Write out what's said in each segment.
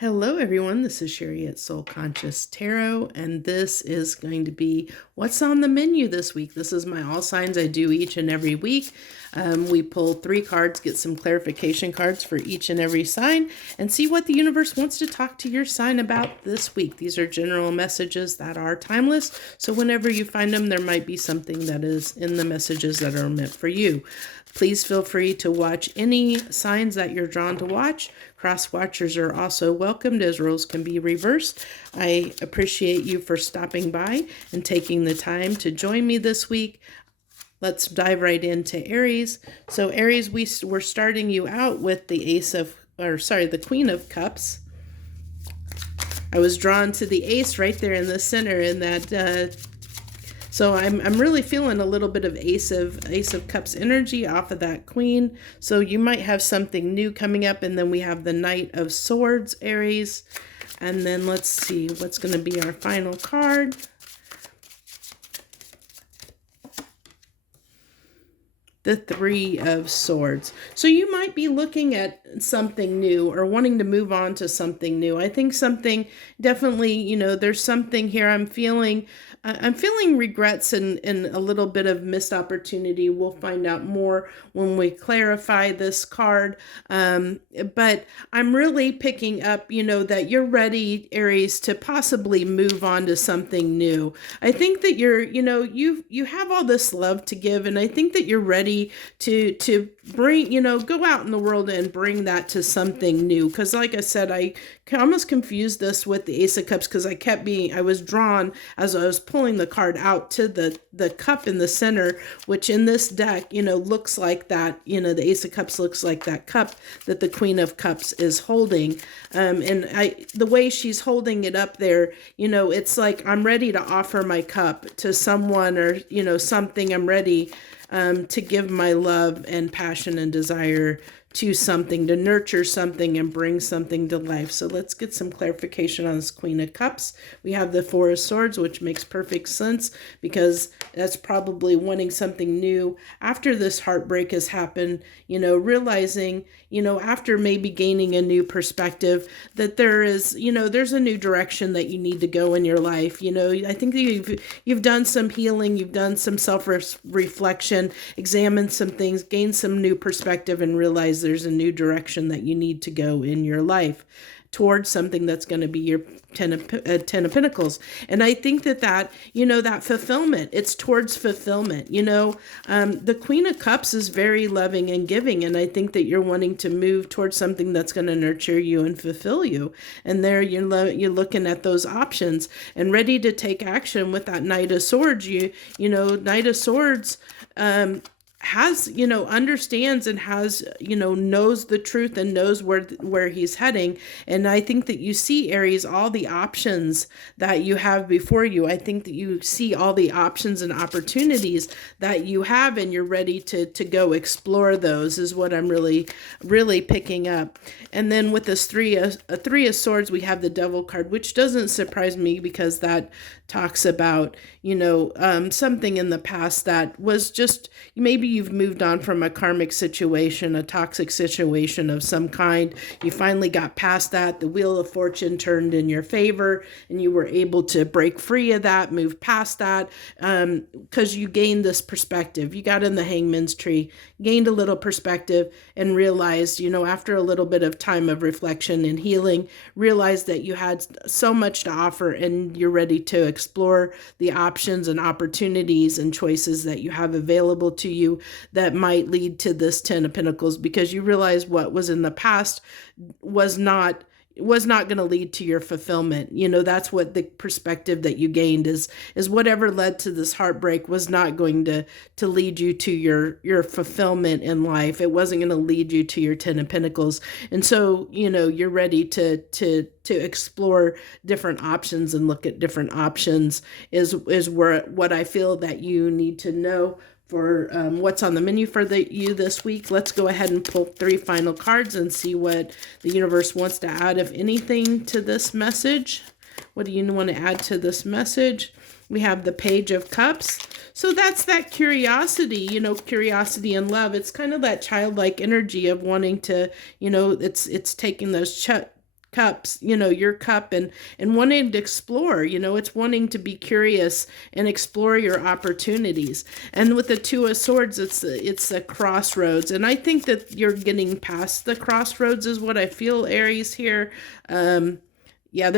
Hello, everyone. This is Sherry at Soul Conscious Tarot, and this is going to be what's on the menu this week. This is my all signs I do each and every week. We pull 3 cards, get some clarification cards for each and every sign, and see what the universe wants to talk to your sign about this week. These are general messages that are timeless, so whenever you find them, there might be something that is in the messages that are meant for you. Please feel free to watch any signs that you're drawn to watch. Cross watchers are also welcomed, as roles can be reversed. I appreciate you for stopping by and taking the time to join me this week. Let's dive right into Aries. So Aries, we're starting you out with the the Queen of Cups. I was drawn to the Ace right there in the center in that. So I'm really feeling a little bit of Ace of Cups energy off of that Queen. So you might have something new coming up, and then we have the Knight of Swords, Aries. And then let's see what's going to be our final card. The Three of Swords. So you might be looking at something new or wanting to move on to something new. I think something definitely, there's something here I'm feeling regrets and a little bit of missed opportunity. We'll find out more when we clarify this card. But I'm really picking up, that you're ready, Aries, to possibly move on to something new. I think that you have all this love to give, and I think that you're ready to bring, go out in the world and bring that to something new. Because like I said, I almost confused this with the Ace of Cups because I was drawn as I was pulling the card out to the cup in the center, which in this deck, looks like that, the Ace of Cups looks like that cup that the Queen of Cups is holding. And the way she's holding it up there, it's like I'm ready to offer my cup to someone or, something. I'm ready to give my love and passion and desire to something, to nurture something and bring something to life. So let's get some clarification on this Queen of Cups. We have the Four of Swords, which makes perfect sense because that's probably wanting something new after this heartbreak has happened, realizing, after maybe gaining a new perspective that there is, there's a new direction that you need to go in your life. I think that you've done some healing, you've done some self-reflection, examined some things, gained some new perspective, and realized there's a new direction that you need to go in your life towards something that's going to be your Ten of Pentacles. And I think that that fulfillment, it's towards fulfillment. The Queen of Cups is very loving and giving, and I think that you're wanting to move towards something that's going to nurture you and fulfill you. And there you're looking at those options and ready to take action with that Knight of Swords. Knight of Swords has, understands and has, knows the truth and knows where he's heading. And I think that you see, Aries, all the options that you have before you. I think that you see all the options and opportunities that you have, and you're ready to go explore those is what I'm really, really picking up. And then with this Three of Swords, we have the Devil card, which doesn't surprise me because that talks about, something in the past that was just, maybe you've moved on from a karmic situation, a toxic situation of some kind. You finally got past that. The Wheel of Fortune turned in your favor, and you were able to break free of that, move past that, because you gained this perspective. You got in the Hangman's tree, gained a little perspective, and realized, after a little bit of time of reflection and healing, realized that you had so much to offer, and you're ready to explore the options and opportunities and choices that you have available to you that might lead to this Ten of Pentacles, because you realize what was in the past was not going to lead to your fulfillment. That's what the perspective that you gained is whatever led to this heartbreak was not going to lead you to your fulfillment in life. It wasn't going to lead you to your Ten of Pentacles. And so, you're ready to explore different options and look at different options is what I feel that you need to know for what's on the menu for you this week. Let's go ahead and pull 3 final cards and see what the universe wants to add, if anything, to this message. What do you want to add to this message? We have the Page of Cups. So that's that curiosity, curiosity and love. It's kind of that childlike energy of wanting to, it's taking those cups, your cup, and wanting to explore, it's wanting to be curious and explore your opportunities. And with the Two of Swords, it's a crossroads. And I think that you're getting past the crossroads is what I feel, Aries, here. Yeah,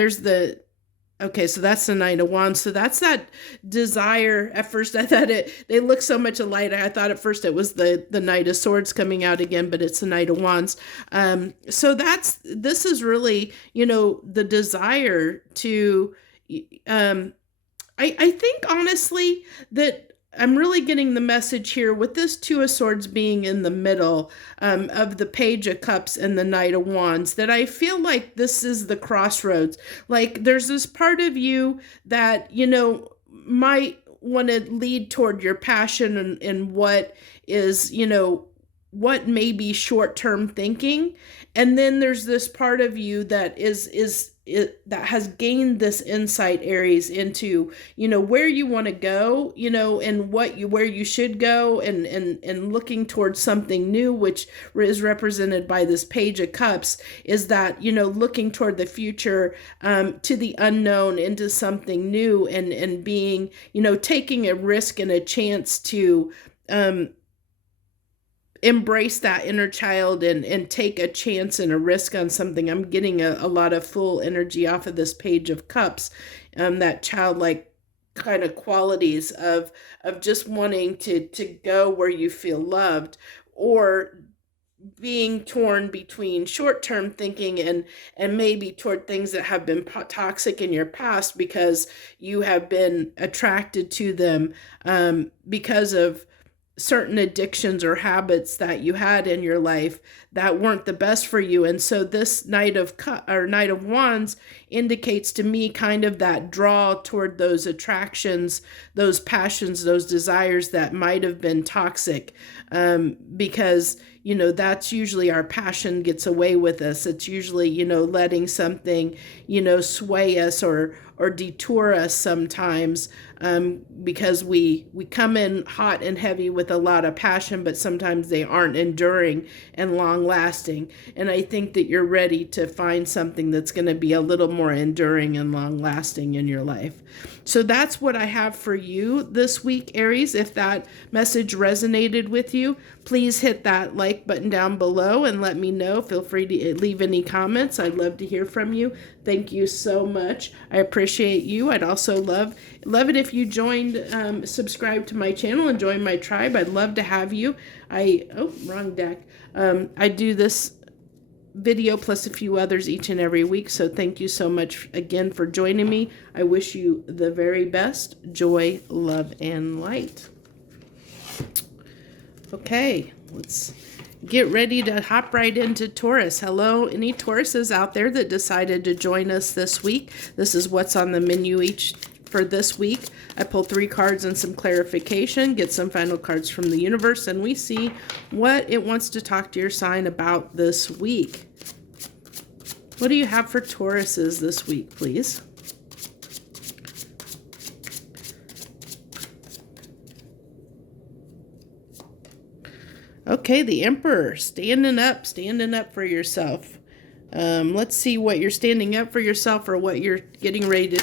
okay, so that's the Knight of Wands. So that's that desire. At first, I thought they look so much alike. I thought at first it was the Knight of Swords coming out again, but it's the Knight of Wands. So this is really, the desire to, I think honestly that I'm really getting the message here with this Two of Swords being in the middle of the Page of Cups and the Knight of Wands, that I feel like this is the crossroads. Like there's this part of you that, might want to lead toward your passion and what is, what may be short-term thinking. And then there's this part of you that that has gained this insight, Aries, into, where you want to go, and where you should go, and looking towards something new, which is represented by this Page of Cups, is that, looking toward the future, to the unknown, into something new, and being, taking a risk and a chance to, embrace that inner child and take a chance and a risk on something. I'm getting a lot of full energy off of this Page of Cups, that childlike kind of qualities of just wanting to go where you feel loved, or being torn between short-term thinking and maybe toward things that have been toxic in your past because you have been attracted to them because of certain addictions or habits that you had in your life that weren't the best for you. And so this Knight of Wands indicates to me kind of that draw toward those attractions, those passions, those desires that might have been toxic, because that's usually our passion gets away with us. It's usually, letting something, sway us or detour us sometimes, because we come in hot and heavy with a lot of passion, but sometimes they aren't enduring and long lasting. And I think that you're ready to find something that's going to be a little more enduring and long lasting in your life. So that's what I have for you this week, Aries. If that message resonated with you, please hit that like button down below and let me know. Feel free to leave any comments. I'd love to hear from you. Thank you so much. I appreciate you. I'd also love it if you joined, subscribe to my channel and join my tribe. I'd love to have you. Wrong deck. I do this video plus a few others each and every week. So thank you so much again for joining me. I wish you the very best. Joy, love, and light. Okay, let's get ready to hop right into Taurus. Hello, any Tauruses out there that decided to join us this week? This is what's on the menu for this week. I pull 3 cards and some clarification, get some final cards from the universe, and we see what it wants to talk to your sign about this week. What do you have for Tauruses this week, please? Okay, the Emperor, standing up for yourself. Let's see what you're standing up for yourself, or what you're getting ready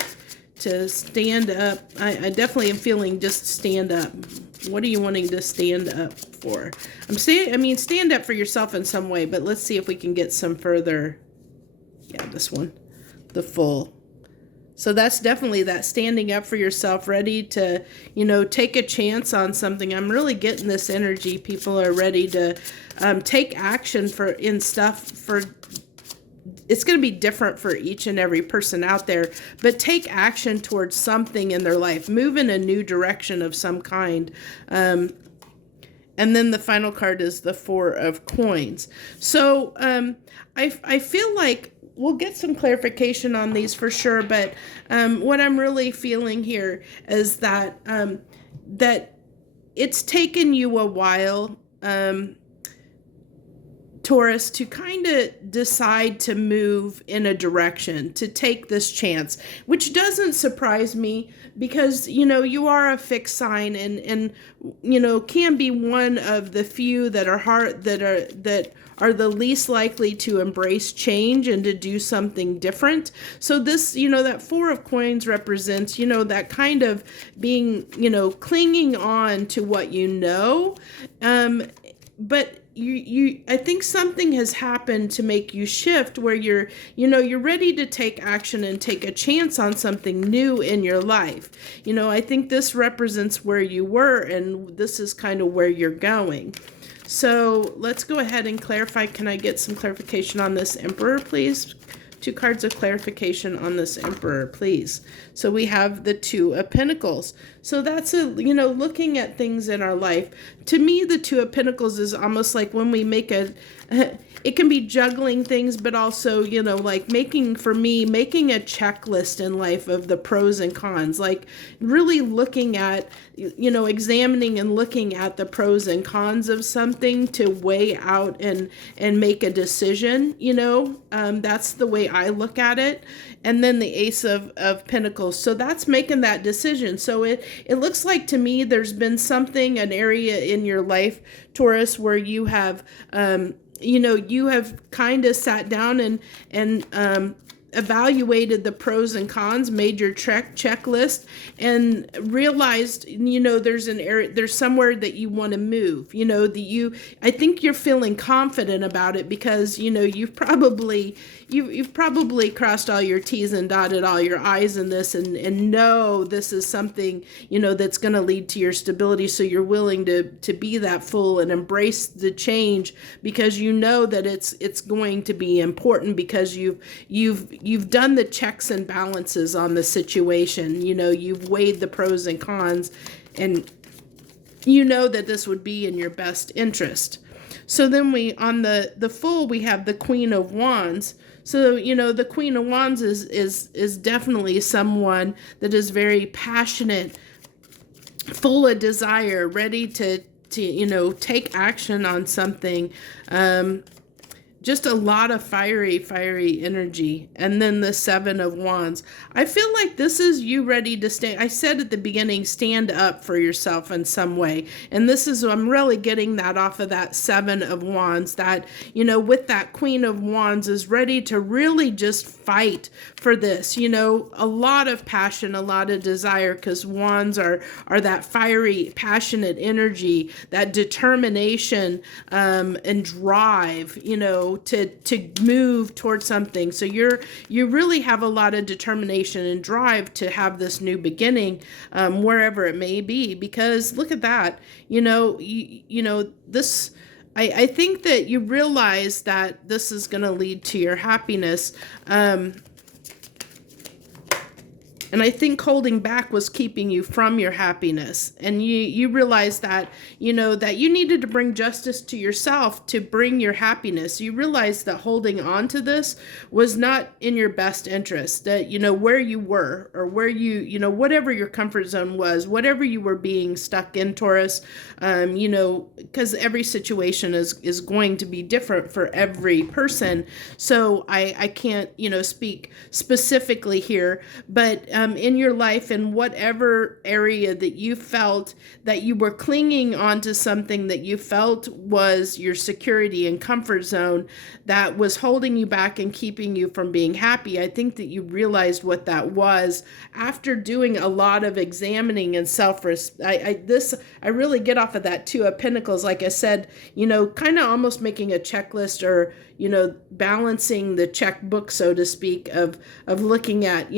to stand up. I definitely am feeling just stand up. What are you wanting to stand up for? Stand up for yourself in some way, but let's see if we can get some further. Yeah, this one, the Full. So that's definitely that standing up for yourself, ready to, take a chance on something. I'm really getting this energy. People are ready to take action it's going to be different for each and every person out there, but take action towards something in their life, move in a new direction of some kind. And then the final card is the Four of Coins. So I feel like we'll get some clarification on these for sure, but what I'm really feeling here is that that it's taken you a while Taurus, to kind of decide to move in a direction, to take this chance, which doesn't surprise me because, you are a fixed sign and can be one of the few that are the least likely to embrace change and to do something different. So this, that Four of Coins represents, that kind of being, clinging on to what but I think something has happened to make you shift where you're ready to take action and take a chance on something new in your life. I think this represents where you were, and this is kind of where you're going. So let's go ahead and clarify. Can I get some clarification on this Emperor, please? 2 cards of clarification on this Emperor, please. So we have the Two of Pentacles. So that's looking at things in our life. To me, the Two of Pentacles is almost like when we make it can be juggling things, but also, like making a checklist in life of the pros and cons, like really looking at, examining and looking at the pros and cons of something to weigh out and make a decision, that's the way I look at it. And then the Ace of Pentacles. So that's making that decision. So it looks like to me there's been an area in your life, Taurus, where you have, you have kind of sat down and evaluated the pros and cons, made your checklist, and realized, there's somewhere that you want to move, I think you're feeling confident about it because, you've probably crossed all your T's and dotted all your I's in this and know this is something, that's going to lead to your stability. So you're willing to be that fool and embrace the change because that it's going to be important because you've done the checks and balances on the situation. You've weighed the pros and cons and that this would be in your best interest. So then on the Fool, we have the Queen of Wands. So, the Queen of Wands is definitely someone that is very passionate, full of desire, ready to take action on something. Just a lot of fiery energy. And then the Seven of Wands. I feel like this is you ready to stand. I said at the beginning, stand up for yourself in some way. And I'm really getting that off of that Seven of Wands, that, with that Queen of Wands is ready to really just fight for this, a lot of passion, a lot of desire, because Wands are that fiery, passionate energy, that determination, and drive, to move towards something. So you really have a lot of determination and drive to have this new beginning, wherever it may be, because look at that, this, I think that you realize that this is going to lead to your happiness. And I think holding back was keeping you from your happiness. And you realized that, that you needed to bring justice to yourself to bring your happiness. You realized that holding on to this was not in your best interest. That, where you were or where whatever your comfort zone was, whatever you were being stuck in, Taurus, because every situation is going to be different for every person. So I can't, speak specifically here, but in your life, in whatever area that you felt that you were clinging onto something that you felt was your security and comfort zone that was holding you back and keeping you from being happy, I think that you realized what that was after doing a lot of examining and I really get off of that Two of Pentacles, like I said, kind of almost making a checklist or, balancing the checkbook, so to speak, of looking at,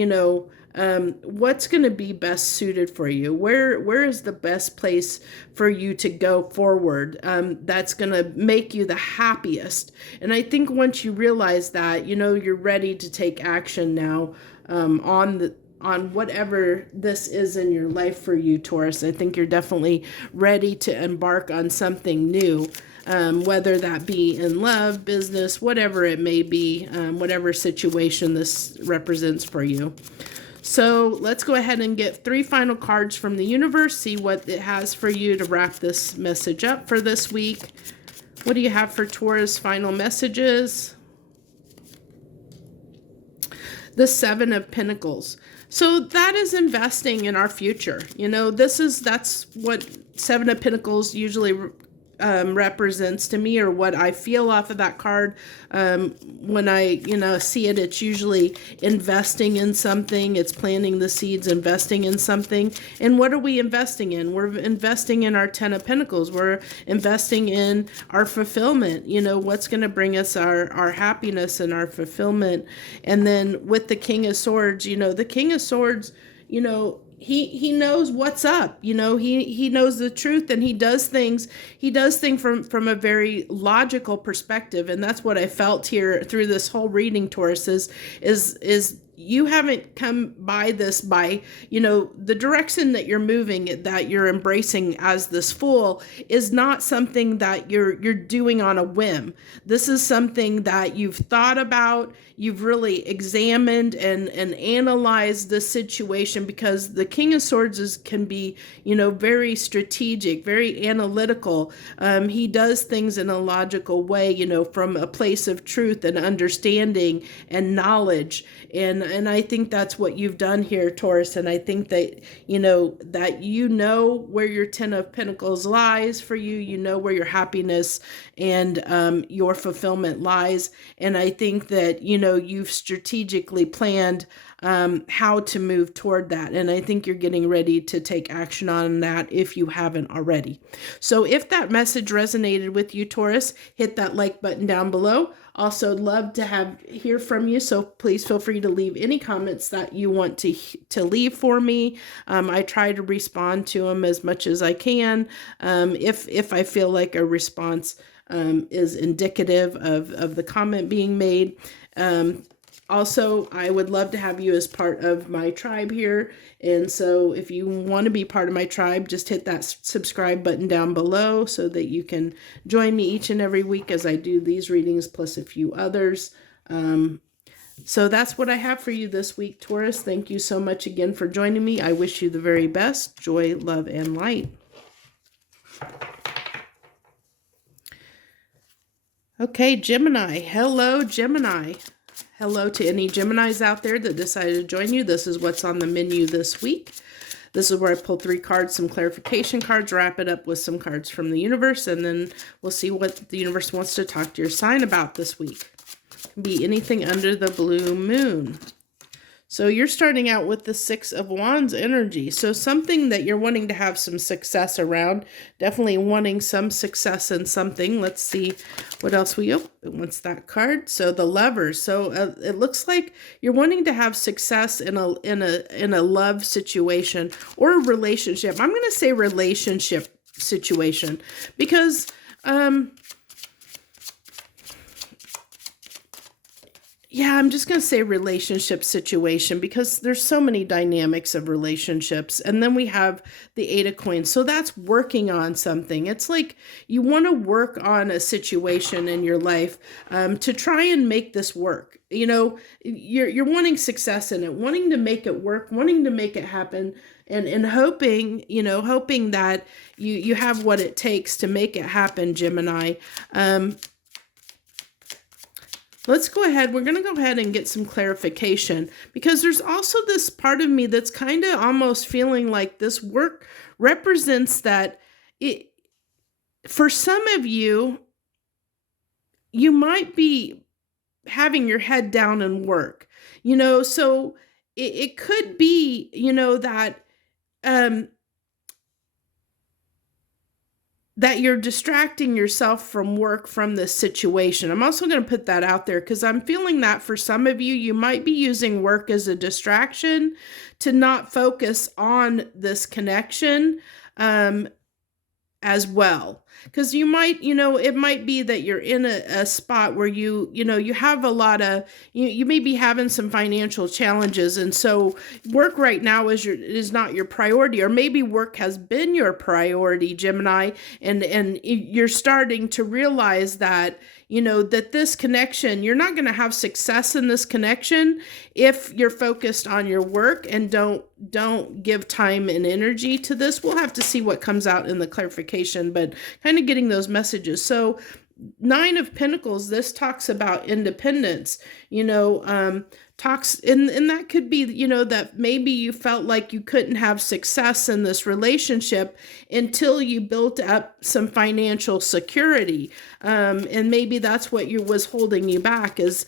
what's going to be best suited for you? Where is the best place for you to go forward? That's going to make you the happiest. And I think once you realize that, you're ready to take action now, on whatever this is in your life for you, Taurus. I think you're definitely ready to embark on something new. Whether that be in love, business, whatever it may be, whatever situation this represents for you. So let's go ahead and get 3 final cards from the universe, see what it has for you to wrap this message up for this week. What do you have for Taurus final messages? The Seven of Pentacles. So that is investing in our future. You know, that's what Seven of Pentacles usually represents to me, or what I feel off of that card. When I, see it, it's usually investing in something. It's planting the seeds, investing in something. And what are we investing in? We're investing in our Ten of Pentacles. We're investing in our fulfillment. What's going to bring us our happiness and our fulfillment. And then with the King of Swords, the King of Swords, he knows what's up. He knows the truth, and he does things from a very logical perspective. And that's what I felt here through this whole reading, Taurus, is you haven't come by this by, the direction that you're moving, that you're embracing as this Fool, is not something that you're doing on a whim. This is something that you've thought about, you've really examined and analyzed the situation, because the King of Swords can be, very strategic, very analytical. He does things in a logical way, from a place of truth and understanding and knowledge. And I think that's what you've done here, Taurus. And I think that, where your Ten of Pentacles lies for you, where your happiness and your fulfillment lies. And I think that, you've strategically planned how to move toward that. And I think you're getting ready to take action on that if you haven't already. So if that message resonated with you, Taurus, hit that like button down below. Also, love to hear from you, so please feel free to leave any comments that you want to leave for me. I try to respond to them as much as I can. If I feel like a response is indicative of the comment being made. Also, I would love to have you as part of my tribe here. And so if you want to be part of my tribe, just hit that subscribe button down below so that you can join me each and every week as I do these readings plus a few others. So that's what I have for you this week, Taurus. Thank you so much again for joining me. I wish you the very best. Joy, love, and light. Okay, Gemini. Hello, Gemini. Hello to any Geminis out there that decided to join you. This is what's on the menu this week. This is where I pull 3 cards, some clarification cards, wrap it up with some cards from the universe, and then we'll see what the universe wants to talk to your sign about this week. It can be anything under the blue moon. So you're starting out with the 6 of Wands energy. So something that you're wanting to have some success around. Definitely wanting some success in something. Let's see what else it wants that card. So the Lovers. So it looks like you're wanting to have success in a love situation or a relationship. I'm going to say relationship situation because yeah, I'm just going to say relationship situation because there's so many dynamics of relationships. And then we have the 8 of Coins. So that's working on something. It's like you want to work on a situation in your life to try and make this work. You're wanting success in it, wanting to make it work, wanting to make it happen, and hoping that you have what it takes to make it happen, Gemini. Let's go ahead. We're going to go ahead and get some clarification because there's also this part of me that's kind of almost feeling like this work represents that for some of you, you might be having your head down and work, so it could be, that you're distracting yourself from work from this situation. I'm also going to put that out there because I'm feeling that for some of you, you might be using work as a distraction to not focus on this connection as well. Because you might, it might be that you're in a spot where you have a lot of, you may be having some financial challenges. And so work right now is not your priority, or maybe work has been your priority, Gemini. And you're starting to realize that, that this connection, you're not going to have success in this connection if you're focused on your work and don't give time and energy to this. We'll have to see what comes out in the clarification, but kind of getting those messages. So Nine of Pentacles, this talks about independence, talks, and that could be, that maybe you felt like you couldn't have success in this relationship until you built up some financial security. And maybe that's what was holding you back, is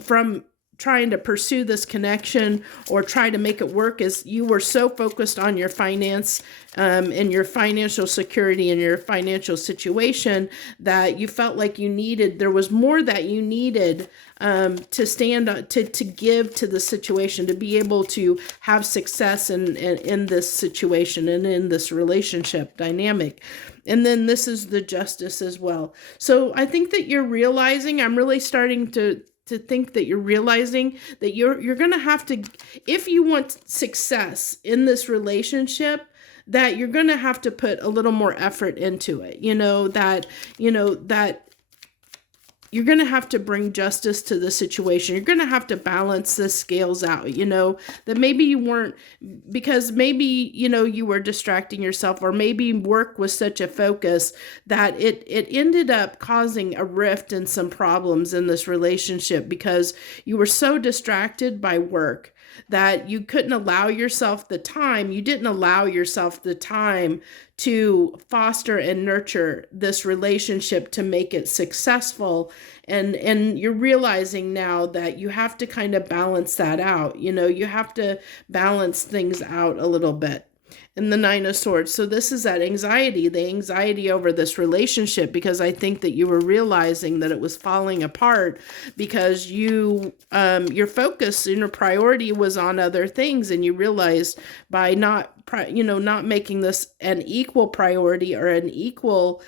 from trying to pursue this connection or try to make it work, is you were so focused on your finance and your financial security and your financial situation that you felt like there was more that you needed to stand to give to the situation, to be able to have success in this situation and in this relationship dynamic. And then this is the Justice as well. So I think that you're realizing, I'm really starting to think that you're realizing that you're going to have to, if you want success in this relationship, that you're going to have to put a little more effort into it. That you're going to have to bring justice to the situation. You're going to have to balance the scales out, that maybe you weren't, because maybe, you were distracting yourself, or maybe work was such a focus that it ended up causing a rift and some problems in this relationship, because you were so distracted by work that you couldn't allow yourself the time. You didn't allow yourself the time to foster and nurture this relationship to make it successful. And you're realizing now that you have to kind of balance that out. You have to balance things out a little bit. And the Nine of Swords. So this is that anxiety, the anxiety over this relationship, because I think that you were realizing that it was falling apart because your focus and your priority was on other things. And you realized by not making this an equal priority or an equal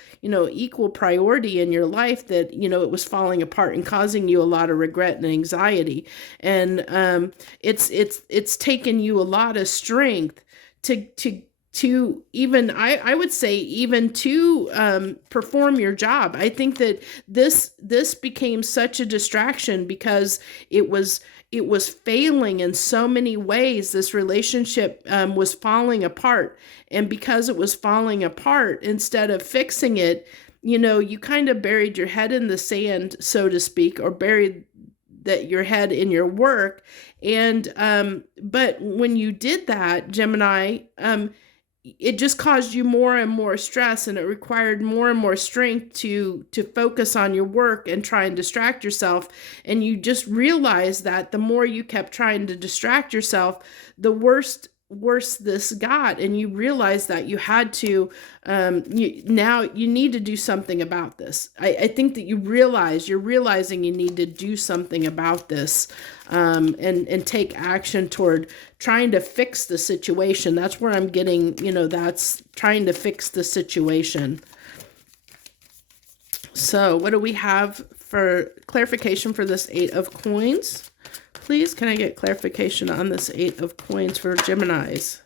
priority in your life, that, it was falling apart and causing you a lot of regret and anxiety. And it's taken you a lot of strength to even, I would say, even to perform your job. I think that this became such a distraction because it was failing in so many ways. This relationship was falling apart. And because it was falling apart, instead of fixing it, you kind of buried your head in the sand, so to speak, or buried your head in your work. And but when you did that, Gemini, it just caused you more and more stress, and it required more and more strength to focus on your work and try and distract yourself. And you just realized that the more you kept trying to distract yourself, the worse this got. And you realized that you had to now you need to do something about this. I think that you're realizing you need to do something about this, and take action toward trying to fix the situation. That's where I'm getting, that's trying to fix the situation. So what do we have for clarification for this Eight of Coins? Please, can I get clarification on this Eight of Coins for Geminis?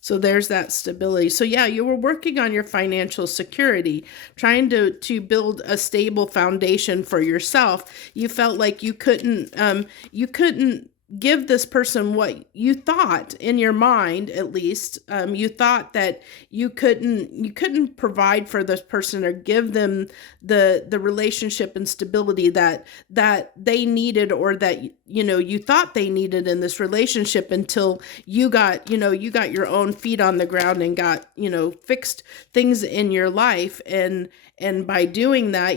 So there's that stability. So yeah, you were working on your financial security, trying to build a stable foundation for yourself. You felt like you couldn't give this person what you thought in your mind, at least. You thought that you couldn't provide for this person or give them the relationship and stability that they needed, or that you thought they needed in this relationship, until you got your own feet on the ground and got fixed things in your life. And by doing that,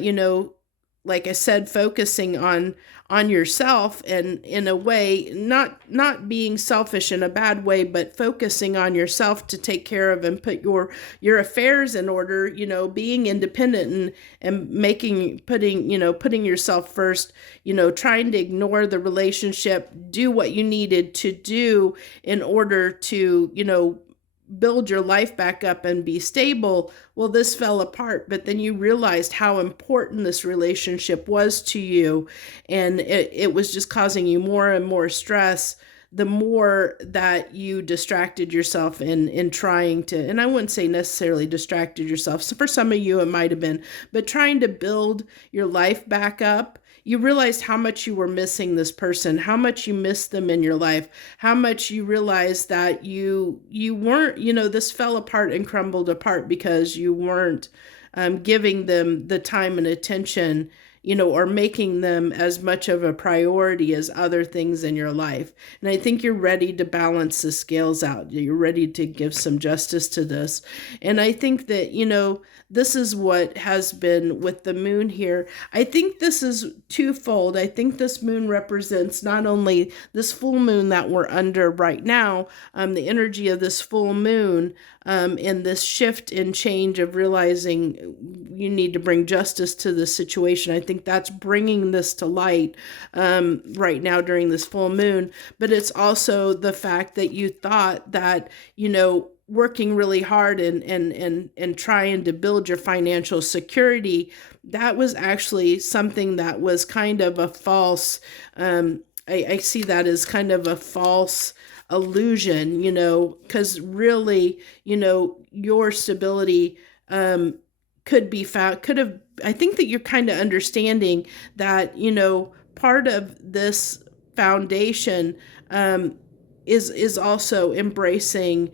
like I said, focusing on yourself, and in a way, not being selfish in a bad way, but focusing on yourself to take care of and put your affairs in order, being independent and putting yourself first, trying to ignore the relationship, do what you needed to do in order to, build your life back up and be stable. Well, this fell apart, but then you realized how important this relationship was to you, and it was just causing you more and more stress the more that you distracted yourself in trying to, and I wouldn't say necessarily distracted yourself, so for some of you it might have been, but trying to build your life back up. You realized how much you were missing this person, how much you missed them in your life, how much you realized that you weren't, this fell apart and crumbled apart because you weren't giving them the time and attention, or making them as much of a priority as other things in your life. And I think you're ready to balance the scales out. You're ready to give some justice to this. And I think that, this is what has been with the moon here. I think this is twofold. I think this moon represents not only this full moon that we're under right now, the energy of this full moon, and this shift and change of realizing you need to bring justice to the situation. I think that's bringing this to light right now during this full moon. But it's also the fact that you thought that, working really hard and trying to build your financial security, that was actually something that was kind of a false, I see that as kind of a false illusion, because really, your stability I think that you're kind of understanding that, part of this foundation is also embracing,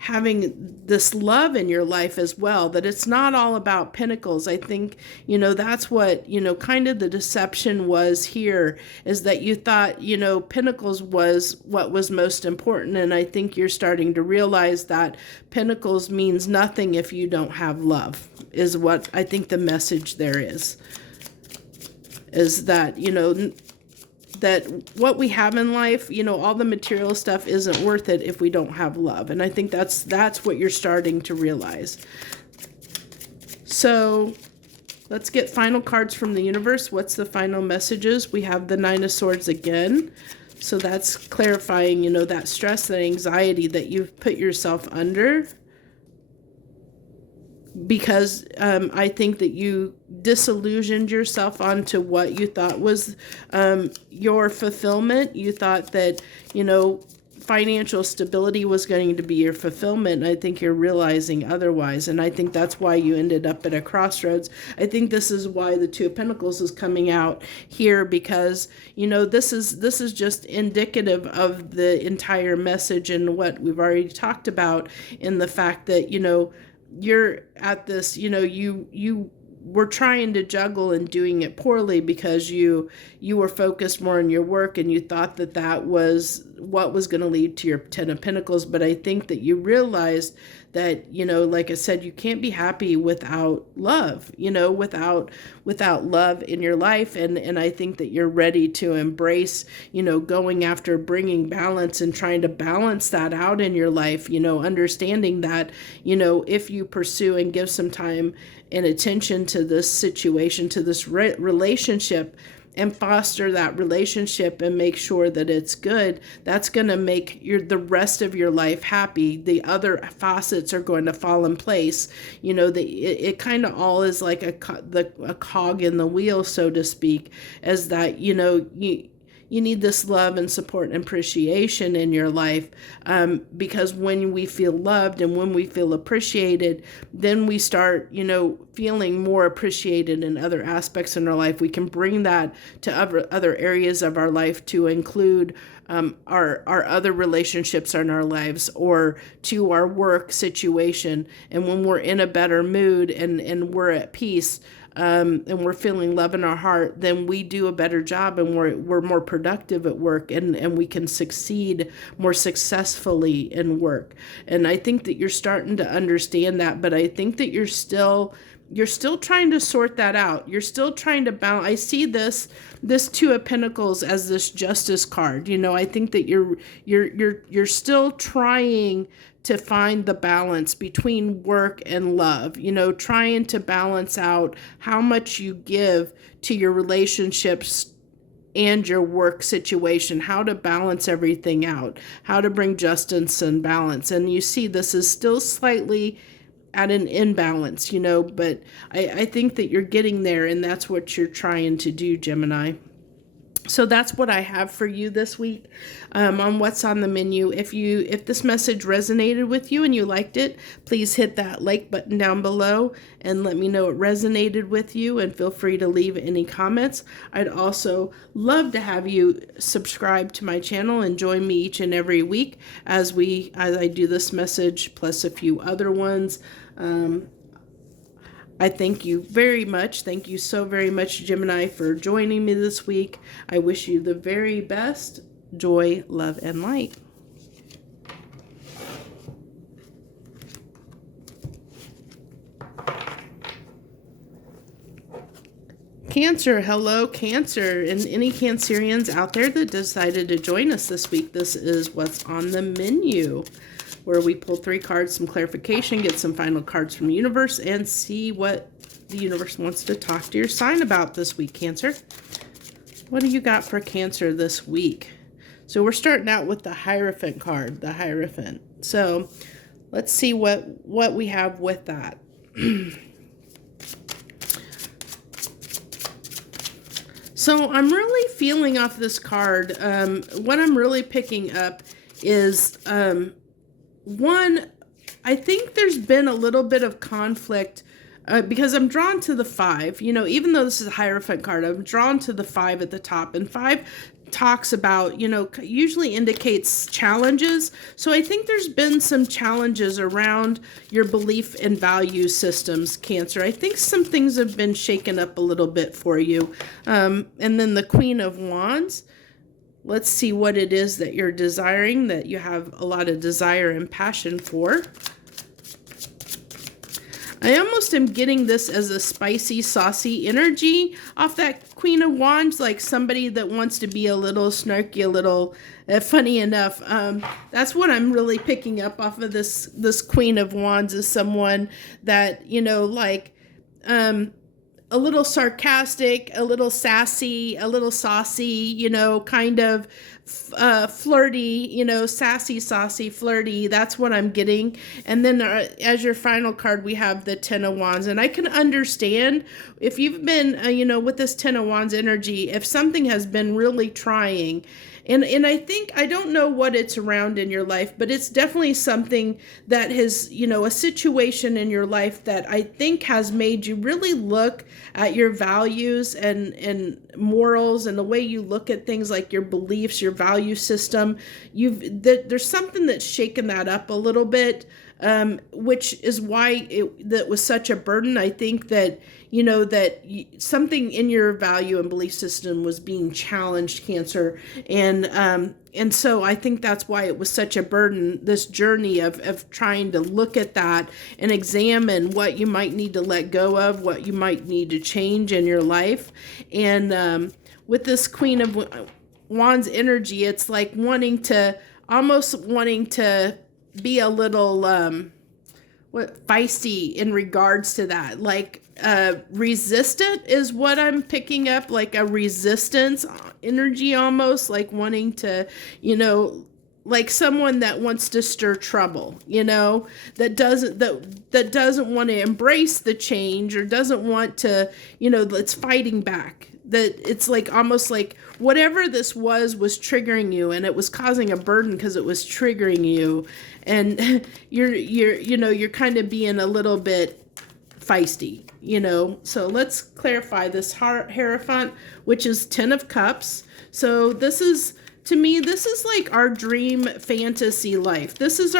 having this love in your life as well, that it's not all about pentacles. I think, that's what, kind of the deception was here, is that you thought, pentacles was what was most important. And I think you're starting to realize that pentacles means nothing if you don't have love, is what I think the message there is that, that what we have in life, all the material stuff isn't worth it if we don't have love. And I think that's what you're starting to realize. So let's get final cards from the universe. What's the final messages? We have the Nine of Swords again. So that's clarifying, that stress, that anxiety that you've put yourself under. Because I think that you disillusioned yourself onto what you thought was your fulfillment. You thought that, financial stability was going to be your fulfillment. I think you're realizing otherwise. And I think that's why you ended up at a crossroads. I think this is why the Two of Pentacles is coming out here, because, this is just indicative of the entire message and what we've already talked about, in the fact that, you're at this, you were trying to juggle and doing it poorly because you were focused more on your work, and you thought that was what was going to lead to your Ten of Pentacles. But I think that you realized that, like I said, you can't be happy without love, without love in your life. And I think that you're ready to embrace, going after bringing balance and trying to balance that out in your life, understanding that, if you pursue and give some time and attention to this situation, to this relationship, and foster that relationship and make sure that it's good, that's going to make the rest of your life happy. The other facets are going to fall in place. It kind of all is like a cog in the wheel, so to speak, as that, you need this love and support and appreciation in your life, because when we feel loved and when we feel appreciated, then we start, feeling more appreciated in other aspects in our life. We can bring that to other areas of our life, to include our other relationships in our lives, or to our work situation. And when we're in a better mood and we're at peace, and we're feeling love in our heart, then we do a better job, and we're more productive at work, and we can succeed more successfully in work. And I think that you're starting to understand that, but I think that you're still trying to sort that out. You're still trying to balance. I see this Two of Pentacles as this Justice card. I think that you're still trying to find the balance between work and love, trying to balance out how much you give to your relationships and your work situation, how to balance everything out, how to bring justice and balance. And you see, this is still slightly at an imbalance, but I think that you're getting there, and that's what you're trying to do, Gemini. So that's what I have for you this week on What's on the Menu. If this message resonated with you and you liked it, please hit that like button down below and let me know it resonated with you, and feel free to leave any comments. I'd also love to have you subscribe to my channel and join me each and every week as I do this message plus a few other ones. I thank you very much. Thank you so very much, Gemini, for joining me this week. I wish you the very best joy, love, and light. Cancer, hello Cancer, and any Cancerians out there that decided to join us this week, this is what's on the menu, where we pull 3 cards, some clarification, get some final cards from the universe, and see what the universe wants to talk to your sign about this week, Cancer. What do you got for Cancer this week? So we're starting out with the Hierophant card, the Hierophant. So let's see what we have with that. So I'm really feeling off this card. What I'm really picking up is, one, I think there's been a little bit of conflict because I'm drawn to the 5. You know, even though this is a Hierophant card, I'm drawn to the 5 at the top. And 5 talks about, you know, usually indicates challenges. So I think there's been some challenges around your belief and value systems, Cancer. I think some things have been shaken up a little bit for you. And then the Queen of Wands. Let's see what it is that you're desiring, that you have a lot of desire and passion for. I almost am getting this as a spicy, saucy energy off that Queen of Wands, like somebody that wants to be a little snarky, a little funny enough. That's what I'm really picking up off of this Queen of Wands, is someone that, you know, like a little sarcastic, a little sassy, a little saucy, you know, kind of flirty, you know, sassy, saucy, flirty. That's what I'm getting. And then as your final card, we have the 10 of Wands. And I can understand if you've been, you know, with this 10 of Wands energy, if something has been really trying. And I think, I don't know what it's around in your life, but it's definitely something that has, you know, a situation in your life that I think has made you really look at your values and morals and the way you look at things, like your beliefs, your value system. There's something that's shaken that up a little bit, which is why that was such a burden. I think that, you know, that something in your value and belief system was being challenged, Cancer. And so I think that's why it was such a burden, this journey of trying to look at that and examine what you might need to let go of, what you might need to change in your life. And with this Queen of Wands energy, it's like almost wanting to be a little feisty in regards to that, like resistant is what I'm picking up, like a resistance energy, almost like wanting to, you know, like someone that wants to stir trouble, you know, that doesn't want to embrace the change, or doesn't want to, you know, that's fighting back. That it's like almost like whatever this was triggering you, and it was causing a burden because it was triggering you, and you're kind of being a little bit feisty, you know. So let's clarify this Hierophant, which is 10 of Cups. So this is, to me, this is like our dream fantasy life. This is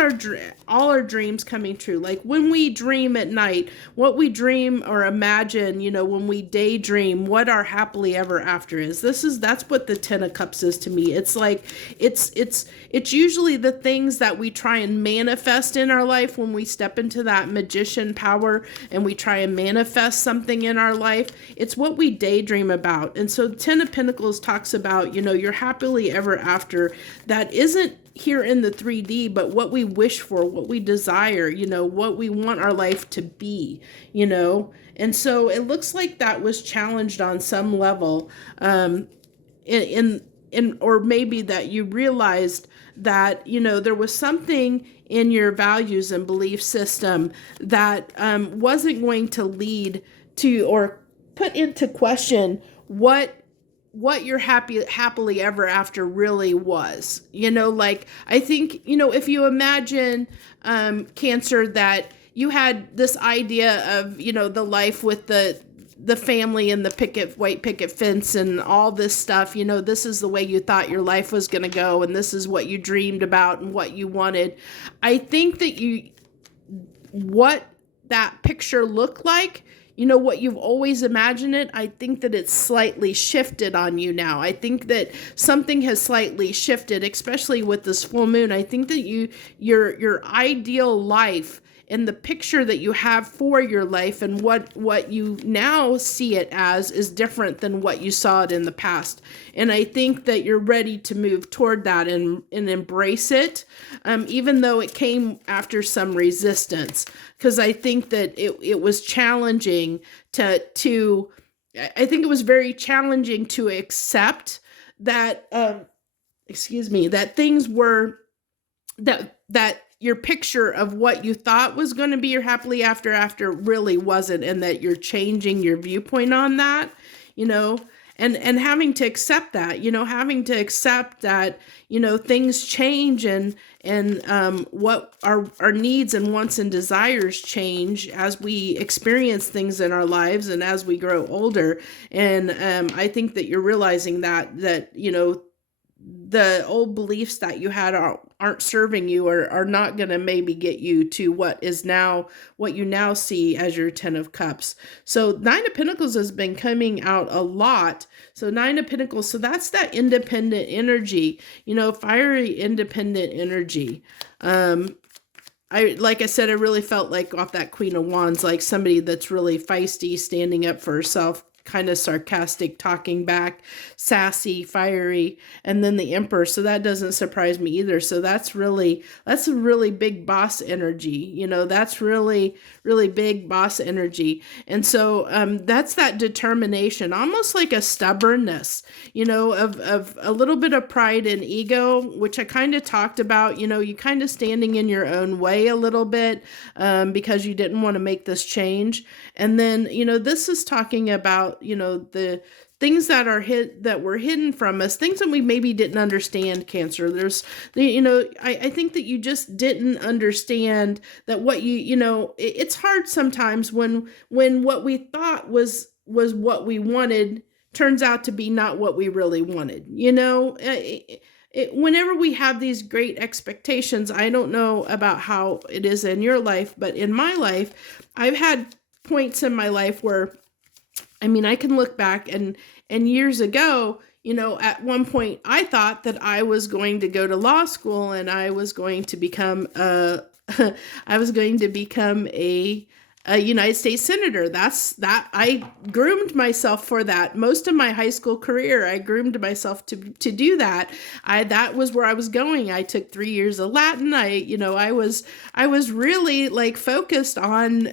all our dreams coming true. Like when we dream at night, what we dream or imagine, you know, when we daydream, what our happily ever after is. That's what the 10 of Cups is to me. It's like, it's usually the things that we try and manifest in our life when we step into that magician power and we try and manifest something in our life. It's what we daydream about. And so 10 of Pentacles talks about, you know, your happily ever after that isn't here in the 3D, but what we wish for, what we desire, you know, what we want our life to be, you know. And so it looks like that was challenged on some level, or maybe that you realized that, you know, there was something in your values and belief system that wasn't going to lead to or put into question what your happily ever after really was. You know, like, I think, you know, if you imagine, Cancer, that you had this idea of, you know, the life with the family and the white picket fence and all this stuff, you know, this is the way you thought your life was going to go, and this is what you dreamed about and what you wanted. I think that what that picture looked like, what you've always imagined it. I think that it's slightly shifted on you now. I think that something has slightly shifted, especially with this full moon. I think that your ideal life and the picture that you have for your life and what you now see it as is different than what you saw it in the past. And I think that you're ready to move toward that and embrace it, even though it came after some resistance. Because I think that it was challenging I think it was very challenging to accept that, that things were, that your picture of what you thought was going to be your happily after really wasn't, and that you're changing your viewpoint on that, and having to accept that, having to accept that, things change and what our needs and wants and desires change as we experience things in our lives and as we grow older. And I think that you're realizing that the old beliefs that you had aren't serving you, or are not going to maybe get you to what you now see as your 10 of Cups. So 9 of Pentacles has been coming out a lot. So 9 of Pentacles, so that's that independent energy, fiery independent energy. Like I said, I really felt like off that Queen of Wands, like somebody that's really feisty, standing up for herself, kind of sarcastic, talking back, sassy, fiery, and then the Emperor. So that doesn't surprise me either. So that's a really big boss energy. That's really, really big boss energy. And so that's that determination, almost like a stubbornness, of a little bit of pride and ego, which I kind of talked about, you kind of standing in your own way a little bit because you didn't want to make this change. And then, this is talking about, the things that were hidden from us, things that we maybe didn't understand, Cancer. I think that you just didn't understand that what it's hard sometimes when what we thought was what we wanted turns out to be not what we really wanted. Whenever we have these great expectations, I don't know about how it is in your life, but in my life, I've had points in my life where, I can look back and years ago, at one point I thought that I was going to go to law school and I was going to become a United States Senator. I groomed myself for that. Most of my high school career, I groomed myself to do that. That was where I was going. I took 3 years of Latin. I was really like focused on,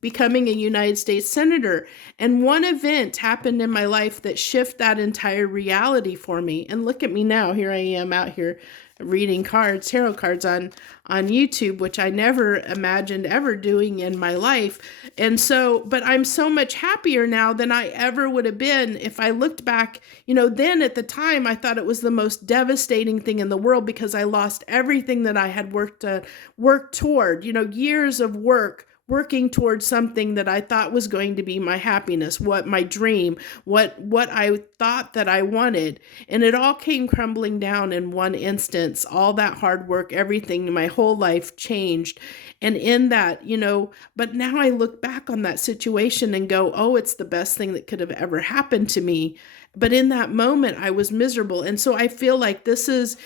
becoming a United States Senator. And one event happened in my life that shifted that entire reality for me. And look at me now. Here I am out here reading tarot cards on YouTube, which I never imagined ever doing in my life. And so, but I'm so much happier now than I ever would have been if I looked back, then at the time I thought it was the most devastating thing in the world because I lost everything that I had worked toward, years of working towards something that I thought was going to be my happiness, what my dream, what I thought that I wanted. And it all came crumbling down in one instance. All that hard work, everything, my whole life changed. And in that, but now I look back on that situation and go, oh, it's the best thing that could have ever happened to me. But in that moment, I was miserable. And so I feel like this is,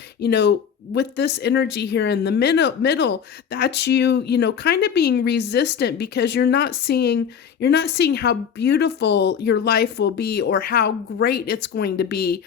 with this energy here in the middle, that's you, kind of being resistant because you're not seeing how beautiful your life will be or how great it's going to be.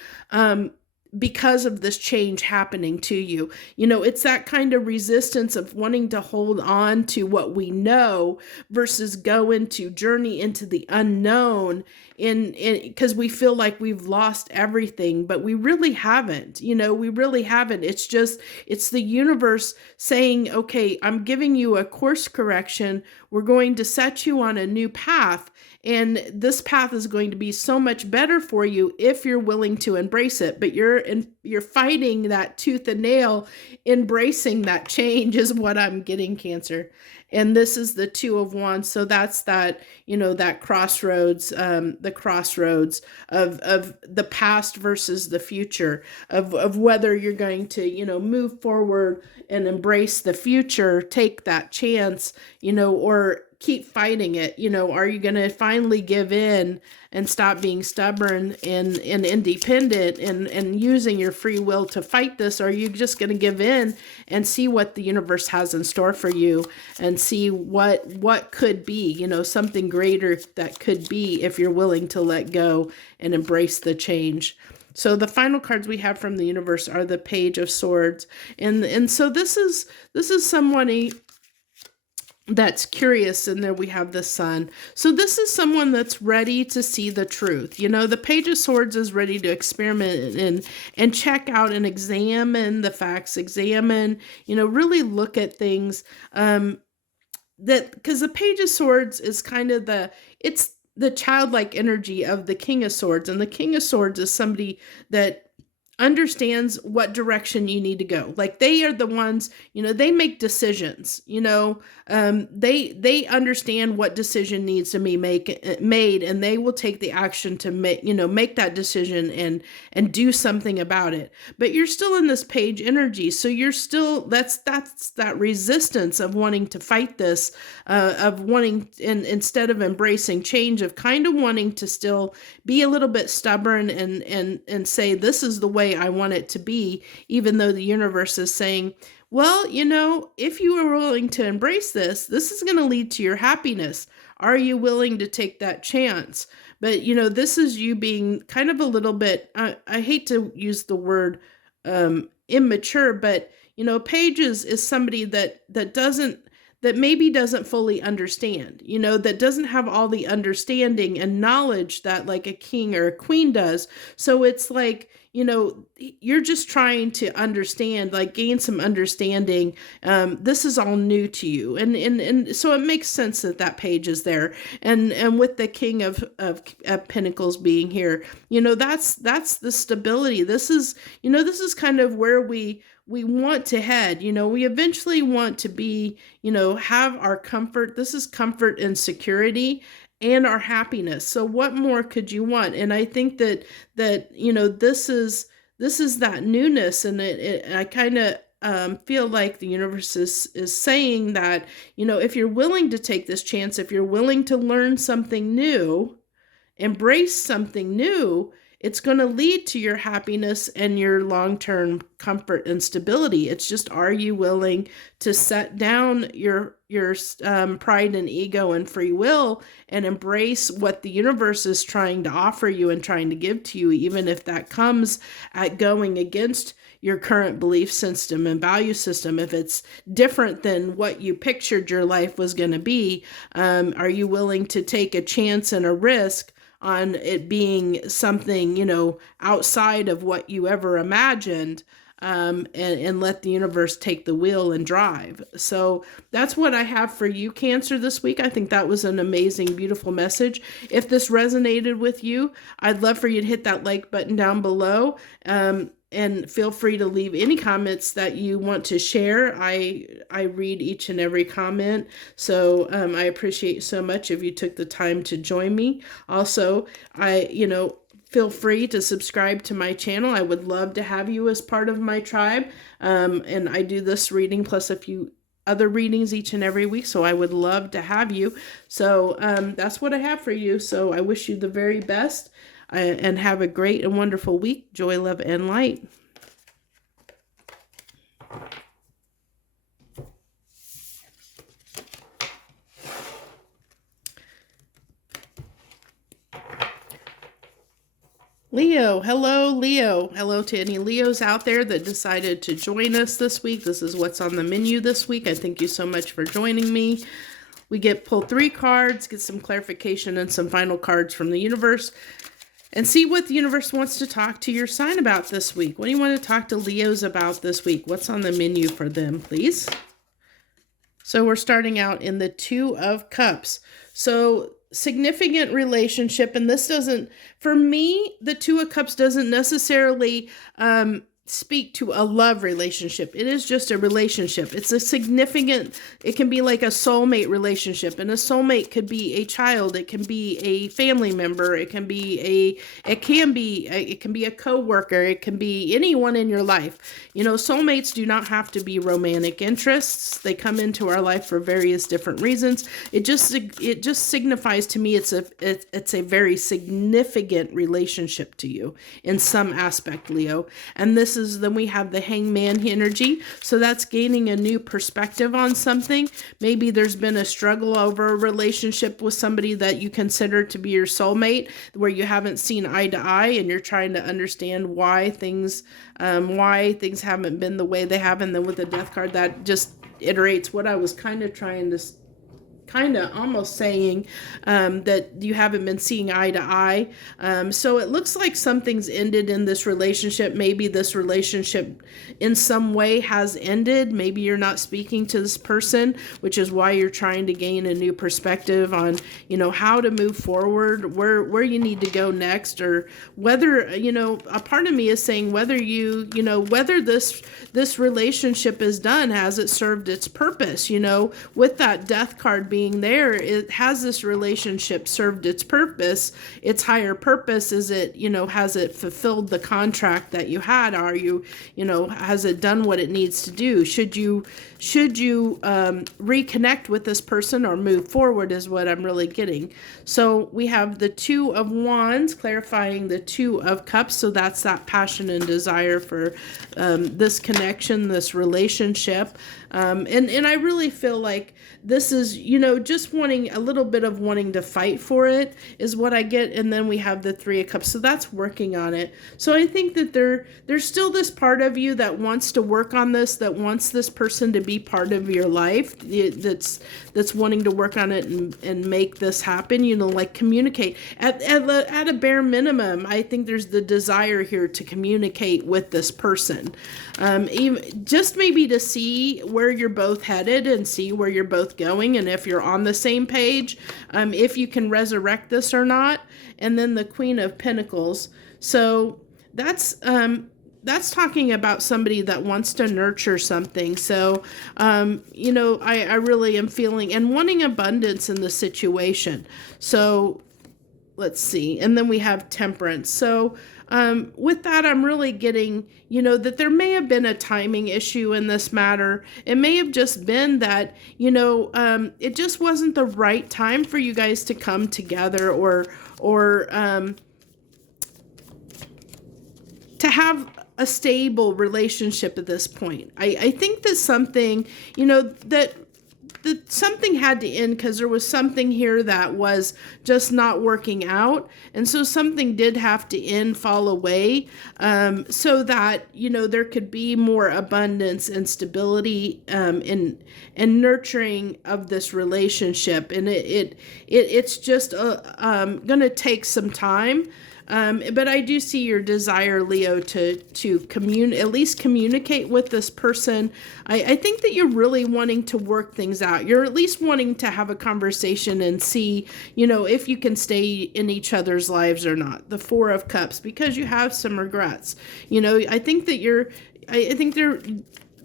Because of this change happening to you. It's that kind of resistance of wanting to hold on to what we know versus journey into the unknown because we feel like we've lost everything, but we really haven't. We really haven't. It's the universe saying, okay, I'm giving you a course correction. We're going to set you on a new path. And this path is going to be so much better for you if you're willing to embrace it. But you're fighting that tooth and nail, embracing that change is what I'm getting, Cancer. And this is the 2 of Wands. So that's that, that crossroads, the crossroads of the past versus the future, of whether you're going to, move forward and embrace the future, take that chance, or keep fighting it? You know, are you going to finally give in and stop being stubborn and independent and using your free will to fight this? Or are you just going to give in and see what the universe has in store for you and see what could be, you know, something greater that could be if you're willing to let go and embrace the change? So the final cards we have from the universe are the Page of Swords. And so this is someone that's curious, and there we have the Sun. So this is someone that's ready to see the truth. You know, the Page of Swords is ready to experiment and check out and examine the facts, examine, you know, really look at things. Because the Page of Swords is kind of it's the childlike energy of the King of Swords. And the King of Swords is somebody that understands what direction you need to go. Like, they are the ones, you know, they make decisions, you know, they understand what decision needs to be made, and they will take the action to make that decision and do something about it. But you're still in this page energy. So you're still, that's that resistance of wanting to fight this, of wanting, and instead of embracing change, of kind of wanting to still be a little bit stubborn and say, this is the way I want it to be, even though the universe is saying, well, you know, if you are willing to embrace this is going to lead to your happiness. Are you willing to take that chance? But, you know, this is you being kind of a little bit, I hate to use the word immature, but, you know, Page is somebody that maybe doesn't fully understand, you know, that doesn't have all the understanding and knowledge that like a king or a queen does. So it's like, you know, you're just trying to understand, like gain some understanding. This is all new to you. And so it makes sense that Page is there. And with the King of Pentacles being here, you know, that's the stability. This is, you know, this is kind of where we want to head. You know, we eventually want to be, you know, have our comfort. This is comfort and security and our happiness. So what more could you want? And I think that you know, this is that newness. And I kind of feel like the universe is saying that, you know, if you're willing to take this chance, if you're willing to learn something new, embrace something new, it's going to lead to your happiness and your long-term comfort and stability. It's just, are you willing to set down your pride and ego and free will and embrace what the universe is trying to offer you and trying to give to you, even if that comes at going against your current belief system and value system, if it's different than what you pictured your life was going to be? Are you willing to take a chance and a risk on it being something, you know, outside of what you ever imagined, and let the universe take the wheel and drive? So that's what I have for you, Cancer, this week. I think that was an amazing, beautiful message. If this resonated with you, I'd love for you to hit that like button down below. And feel free to leave any comments that you want to share. I read each and every comment. So I appreciate so much if you took the time to join me. Also, feel free to subscribe to my channel. I would love to have you as part of my tribe. And I do this reading plus a few other readings each and every week. So I would love to have you. So that's what I have for you. So I wish you the very best. And have a great and wonderful week. Joy, love, and light. Leo, hello, Leo. Hello to any Leos out there that decided to join us this week. This is what's on the menu this week. I thank you so much for joining me. We pull 3 cards, get some clarification and some final cards from the universe, and see what the universe wants to talk to your sign about this week. What do you want to talk to Leos about this week? What's on the menu for them, please? So we're starting out in the 2 of Cups. So significant relationship, and this doesn't, for me, the 2 of Cups doesn't necessarily speak to a love relationship. It is just a relationship. It's a significant, it can be like a soulmate relationship, and a soulmate could be a child, it can be a family member, it can be a coworker, it can be anyone in your life. You know, soulmates do not have to be romantic interests. They come into our life for various different reasons. It just signifies to me it's a very significant relationship to you in some aspect, Leo. And then we have the Hangman energy. So that's gaining a new perspective on something. Maybe there's been a struggle over a relationship with somebody that you consider to be your soulmate, where you haven't seen eye to eye, and you're trying to understand why things haven't been the way they have. And then with the Death card, that just iterates what I was kind of almost saying, that you haven't been seeing eye to eye. So it looks like something's ended in this relationship. Maybe this relationship in some way has ended. Maybe you're not speaking to this person, which is why you're trying to gain a new perspective on, you know, how to move forward, where you need to go next, or whether, you know, a part of me is saying whether whether this relationship is done, has it served its purpose, you know, with that Death card being there, it has this relationship served its purpose, its higher purpose? Is it, you know, has it fulfilled the contract that you had? Are you, you know, has it done what it needs to do? Should you reconnect with this person or move forward, is what I'm really getting. So we have the Two of Wands clarifying the Two of Cups. So that's that passion and desire for this connection, this relationship. And I really feel like this is, you know, just wanting a little bit of wanting to fight for it is what I get. And then we have the Three of Cups. So that's working on it. So I think that there's still this part of you that wants to work on this, that wants this person to be part of your life, that's wanting to work on it and make this happen, you know, like communicate. At a bare minimum, I think there's the desire here to communicate with this person. Even just maybe to see where you're both headed and see where you're both going, and if you're on the same page, if you can resurrect this or not. And then the Queen of Pentacles. So that's talking about somebody that wants to nurture something. So, you know, I really am feeling and wanting abundance in the situation. So let's see. And then we have Temperance. So with that, I'm really getting, you know, that there may have been a timing issue in this matter. It may have just been that, you know, it just wasn't the right time for you guys to come together, or to have a stable relationship at this point. I think that something, you know, that something had to end because there was something here that was just not working out. And so something did have to end, fall away, so that, you know, there could be more abundance and stability and nurturing of this relationship. And it's just going to take some time. But I do see your desire, Leo, to at least communicate with this person. I think that you're really wanting to work things out. You're at least wanting to have a conversation and see, you know, if you can stay in each other's lives or not. The Four of Cups, because you have some regrets. You know, I think they're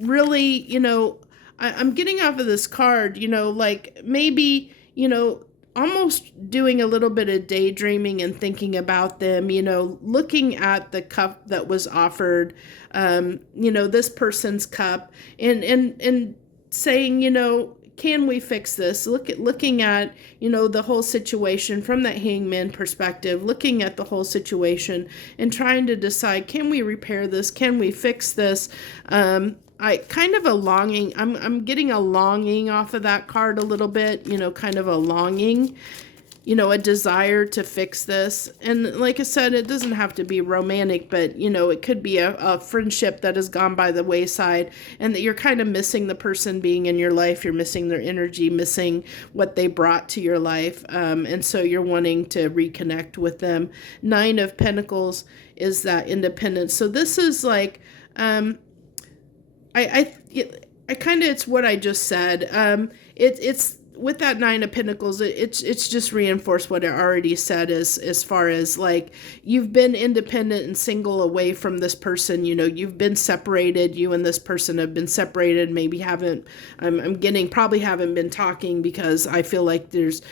really, you know, I'm getting off of this card, you know, like maybe, you know, almost doing a little bit of daydreaming and thinking about them, you know, looking at the cup that was offered, you know, this person's cup, and saying, you know, can we fix this? Looking at, you know, the whole situation from that Hangman perspective, looking at the whole situation and trying to decide, can we repair this? Can we fix this? I kind of a longing, I'm getting a longing off of that card a little bit, you know, kind of a longing, you know, a desire to fix this. And like I said, it doesn't have to be romantic, but, you know, it could be a friendship that has gone by the wayside, and that you're kind of missing the person being in your life. You're missing their energy, missing what they brought to your life. And so you're wanting to reconnect with them. Nine of Pentacles is that independence. So this is like, I kind of, it's what I just said. It's with that Nine of Pentacles, it's just reinforced what I already said as far as like you've been independent and single away from this person. You know, you've been separated. You and this person have been separated. Maybe haven't. I'm getting probably haven't been talking because I feel like there's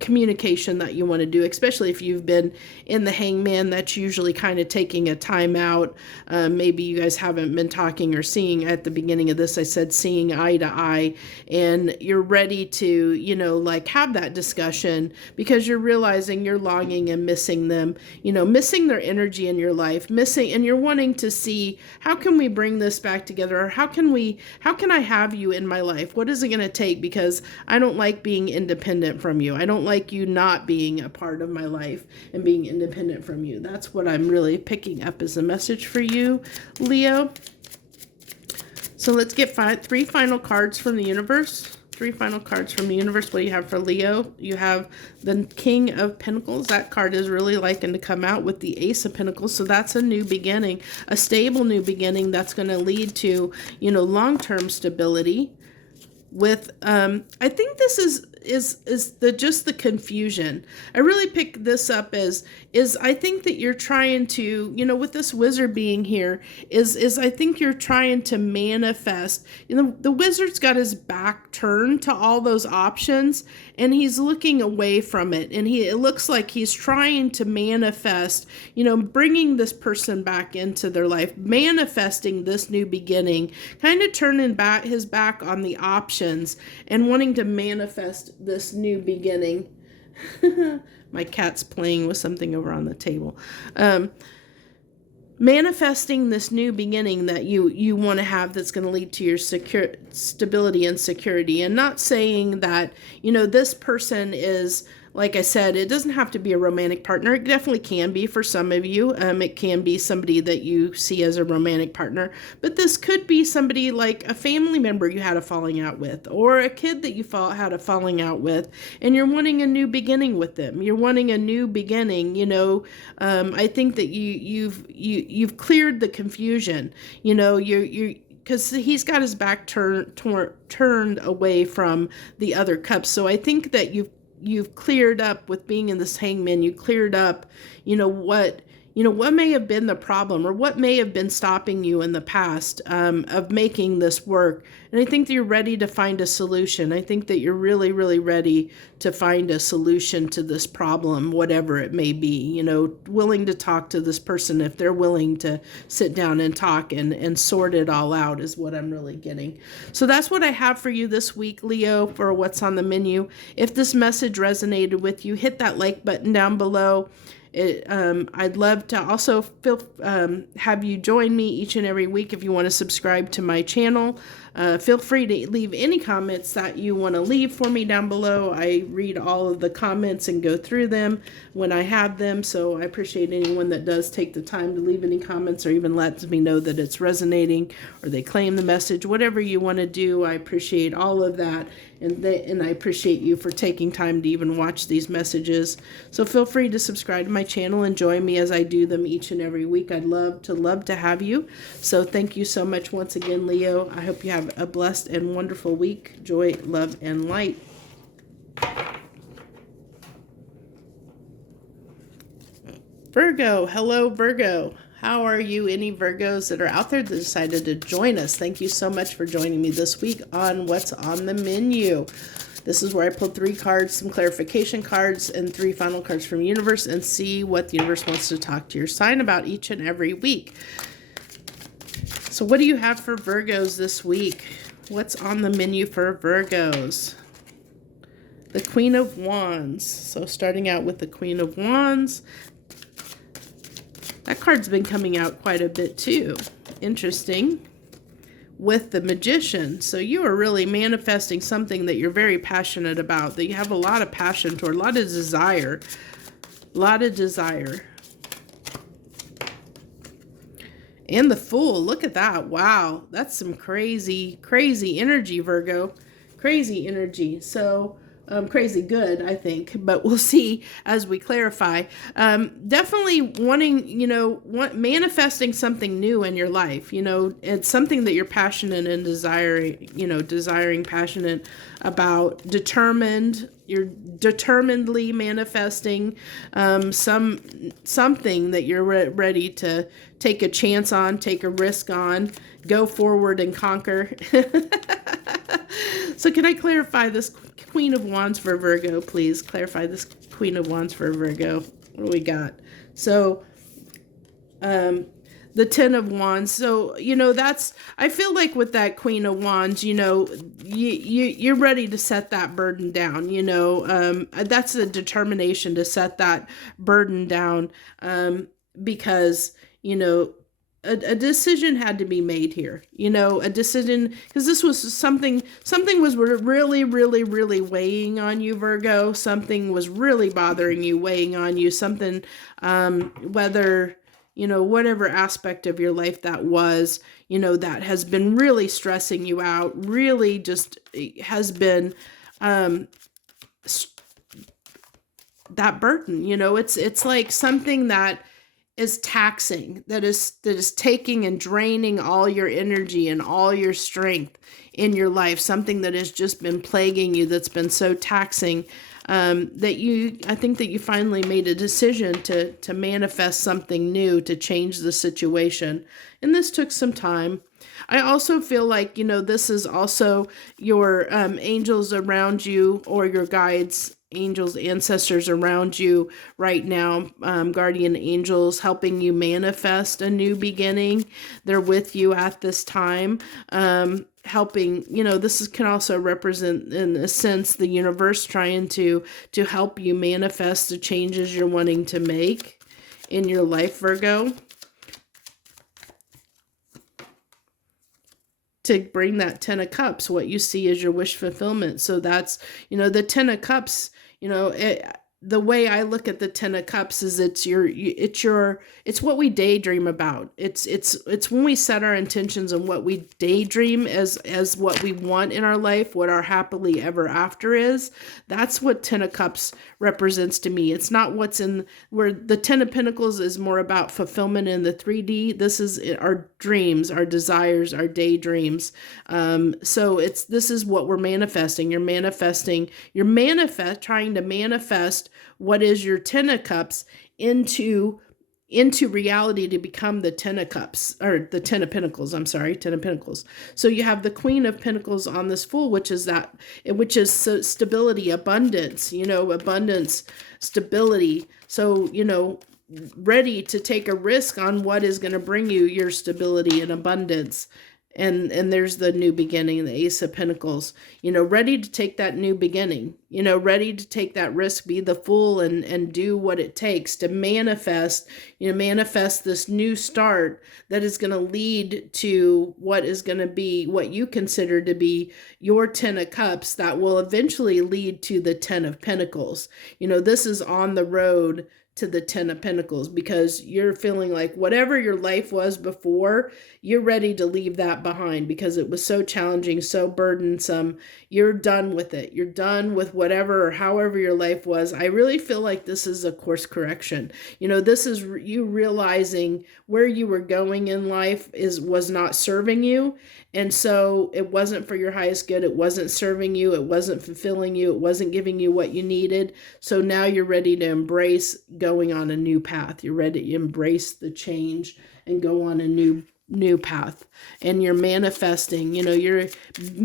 communication that you want to do, especially if you've been in the Hangman. That's usually kind of taking a time out. Maybe you guys haven't been talking or seeing. At the beginning of this, I said seeing eye to eye, and you're ready to, you know, like have that discussion because you're realizing you're longing and missing them, you know, missing their energy in your life, missing, and you're wanting to see how can we bring this back together, or how can I have you in my life? What is it going to take? Because I don't like being independent from you. I don't like you not being a part of my life and being independent from you. That's what I'm really picking up as a message for you, Leo. So let's get three final cards from the universe. Three final cards from the universe. What do you have for Leo? You have the King of Pentacles. That card is really liking to come out with the Ace of Pentacles. So that's a new beginning, a stable new beginning that's going to lead to, you know, long-term stability. With I think this is just the confusion. I really pick this up as I think that you're trying to, you know, with this Wizard being here, is I think you're trying to manifest. You know, the Wizard's got his back turned to all those options, and he's looking away from it, and it looks like he's trying to manifest, you know, bringing this person back into their life, manifesting this new beginning, kind of turning his back on the options and wanting to manifest this new beginning. My cat's playing with something over on the table. Manifesting this new beginning that you want to have that's going to lead to your stability and security. And not saying that, you know, this person is, like I said, it doesn't have to be a romantic partner. It definitely can be for some of you. It can be somebody that you see as a romantic partner. But this could be somebody like a family member you had a falling out with, or a kid that you had a falling out with, and you're wanting a new beginning with them. You're wanting a new beginning. You know, I think that you've cleared the confusion. You know, you're because he's got his back turned away from the other cups. So I think that you've cleared up with being in this Hangman. You cleared up, what may have been the problem, or what may have been stopping you in the past of making this work. And I think that you're ready to find a solution. I think that you're really, really ready to find a solution to this problem, whatever it may be. You know, willing to talk to this person if they're willing to sit down and talk and sort it all out is what I'm really getting. So that's what I have for you this week, Leo, for what's on the menu. If this message resonated with you, hit that like button down below. I'd love to also have you join me each and every week if you want to subscribe to my channel. Feel free to leave any comments that you want to leave for me down below. I read all of the comments and go through them when I have them, so I appreciate anyone that does take the time to leave any comments or even lets me know that it's resonating or they claim the message. Whatever you want to do, I appreciate all of that, and I appreciate you for taking time to even watch these messages. So feel free to subscribe to my channel and join me as I do them each and every week. I'd love to have you. So thank you so much once again, Leo. I hope you have a blessed and wonderful week. Joy, love, and light. Virgo, hello Virgo. How are you? Any Virgos that are out there that decided to join us? Thank you so much for joining me this week on What's on the Menu. This is where I pulled 3 cards, some clarification cards, and 3 final cards from the universe, and see what the universe wants to talk to your sign about each and every week. So what do you have for Virgos this week? What's on the menu for Virgos? The Queen of Wands. So starting out with the Queen of Wands. That card's been coming out quite a bit too. Interesting. With the Magician. So you are really manifesting something that you're very passionate about, that you have a lot of passion toward, a lot of desire. A lot of desire. And the Fool, look at that. Wow, that's some crazy, crazy energy, Virgo. Crazy energy. So crazy good, I think, but we'll see as we clarify. Definitely wanting, manifesting something new in your life. It's something that you're passionate and desiring, passionate about, determined. You're determinedly manifesting something that you're ready to take a chance on, take a risk on, go forward and conquer. So can I clarify this Queen of Wands for Virgo, please? Clarify this Queen of Wands for Virgo. What do we got? So, the Ten of Wands. So, I feel like with that Queen of Wands, you're ready to set that burden down. That's a determination to set that burden down, because, a decision had to be made here, a decision, because this was something was really, really, really weighing on you, Virgo. Something was really bothering you, weighing on you, something, whether, whatever aspect of your life that was, that has been really stressing you out, really just has been, that burden, it's like something that is taxing, that is taking and draining all your energy and all your strength in your life, something that has just been plaguing you, that's been so taxing, I think that you finally made a decision to manifest something new, to change the situation. And this took some time. I also feel like, this is also your angels around you, or your guides, angels, ancestors around you right now, guardian angels helping you manifest a new beginning. They're with you at this time, helping, can also represent, in a sense, the universe trying to help you manifest the changes you're wanting to make in your life, Virgo, to bring that Ten of Cups, what you see as your wish fulfillment. So that's, the Ten of Cups, the way I look at the Ten of Cups is it's what we daydream about. It's when we set our intentions and what we daydream as what we want in our life, what our happily ever after is. That's what Ten of Cups represents to me. It's not what's in, where the Ten of Pentacles is more about fulfillment in the 3D. This is our dreams, our desires, our daydreams. So this is what we're manifesting. You're trying to manifest what is your Ten of Cups into reality, to become the Ten of Cups, or the Ten of Pentacles. I'm sorry, Ten of Pentacles. So you have the Queen of Pentacles on this Fool, which is stability, abundance, abundance, stability. So, ready to take a risk on what is going to bring you your stability and abundance. And there's the new beginning, the Ace of Pentacles, ready to take that new beginning, ready to take that risk, be the Fool, and do what it takes to manifest this new start that is going to lead to what is going to be what you consider to be your Ten of Cups, that will eventually lead to the Ten of Pentacles. This is on the road to the Ten of Pentacles, because you're feeling like whatever your life was before, you're ready to leave that behind because it was so challenging, so burdensome. You're done with it. You're done with whatever or however your life was. I really feel like this is a course correction. This is you realizing where you were going in life was not serving you. And so it wasn't for your highest good. It wasn't serving you. It wasn't fulfilling you. It wasn't giving you what you needed. So now you're ready to embrace going on a new path. You're ready to embrace the change and go on a new path. And you're manifesting, you're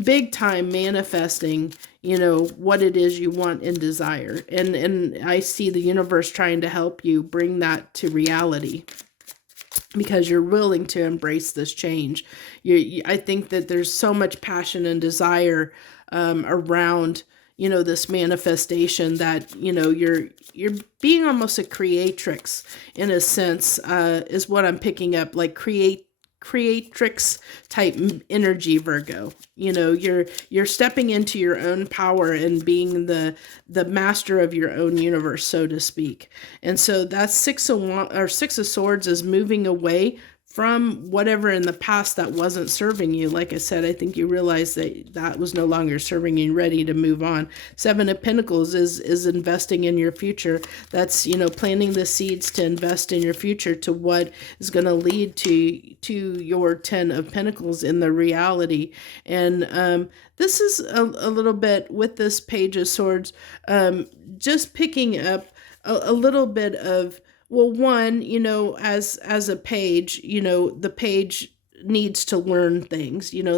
big time manifesting, what it is you want and desire. And I see the universe trying to help you bring that to reality, because you're willing to embrace this change. I think that there's so much passion and desire around, this manifestation, that, you're being almost a creatrix in a sense, is what I'm picking up, like creatrix type energy, Virgo. You're stepping into your own power and being the master of your own universe, so to speak. And so that's Six of Swords is moving away from whatever in the past that wasn't serving you. Like I said, I think you realize that that was no longer serving you and ready to move on. Seven of Pentacles is investing in your future. That's, you know, planting the seeds to invest in your future, to what is going to lead to your Ten of Pentacles in the reality. And this is a little bit with this Page of Swords, just picking up a little bit of, well, one, you know, as a page, you know, the page needs to learn things, you know,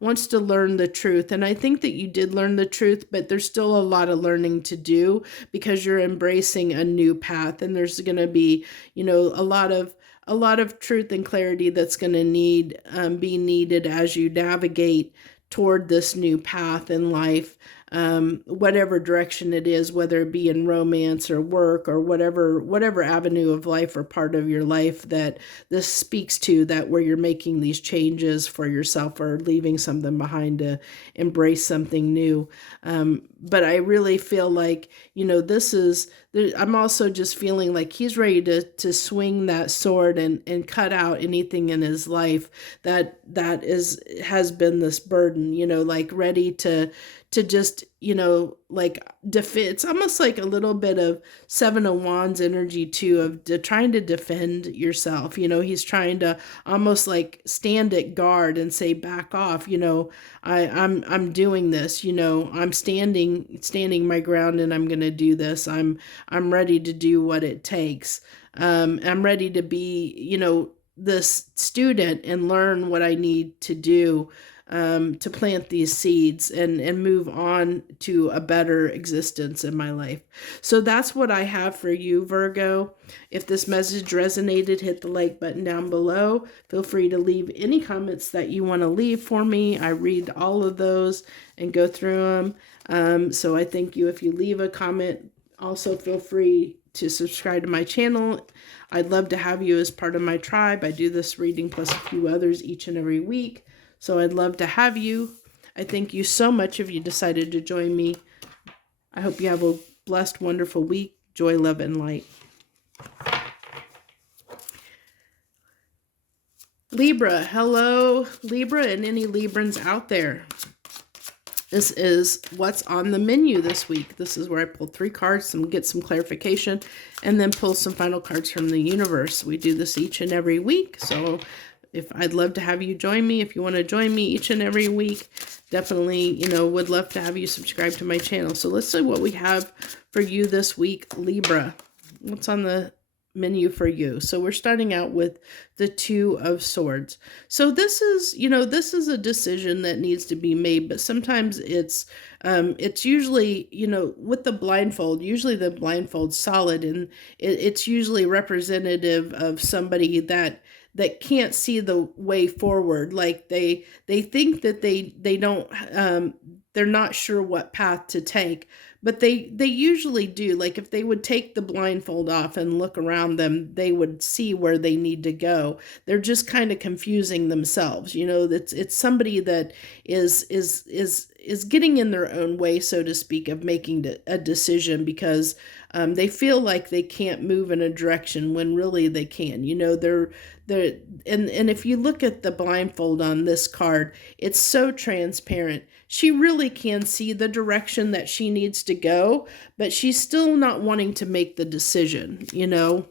wants to learn the truth. And I think that you did learn the truth, but there's still a lot of learning to do, because you're embracing a new path. And there's going to be, you know, a lot of truth and clarity that's going to be needed as you navigate toward this new path in life. Whatever direction it is, whether it be in romance or work or whatever avenue of life or part of your life that this speaks to, that where you're making these changes for yourself or leaving something behind to embrace something new. But I really feel like, you know, I'm also just feeling like he's ready to swing that sword and cut out anything in his life that has been this burden, you know, like ready to just, you know, like defend. It's almost like a little bit of Seven of Wands energy too, of trying to defend yourself. You know, he's trying to almost like stand at guard and say, back off, you know, I'm doing this, you know, I'm standing my ground, and I'm going to do this. I'm ready to do what it takes. I'm ready to be, you know, this student and learn what I need to do to plant these seeds and move on to a better existence in my life. So that's what I have for you, Virgo. If this message resonated, hit the like button down below. Feel free to leave any comments that you want to leave for me. I read all of those and go through them. So I thank you if you leave a comment. Also, feel free to subscribe to my channel. I'd love to have you as part of my tribe. I do this reading plus a few others each and every week. So I'd love to have you. I thank you so much if you decided to join me. I hope you have a blessed, wonderful week. Joy, love, and light. Libra, hello, Libra, and any Librans out there. This is what's on the menu this week. This is where I pull 3 cards and get some clarification, and then pull some final cards from the universe. We do this each and every week, so I'd love to have you join me. If you want to join me each and every week, definitely, you know, would love to have you subscribe to my channel. So let's see what we have for you this week, Libra. What's on the menu for you? So we're starting out with the Two of Swords. So this is, you know, this is a decision that needs to be made, but sometimes it's usually, you know, with the blindfold, usually the blindfold's solid, and it's usually representative of somebody that can't see the way forward. Like they think that they don't, they're not sure what path to take, but they usually do. Like if they would take the blindfold off and look around them, they would see where they need to go. They're just kind of confusing themselves. You know, it's somebody that is getting in their own way, so to speak, of making a decision, because they feel like they can't move in a direction when really they can. You know, and if you look at the blindfold on this card, it's so transparent. She really can see the direction that she needs to go, but she's still not wanting to make the decision, you know.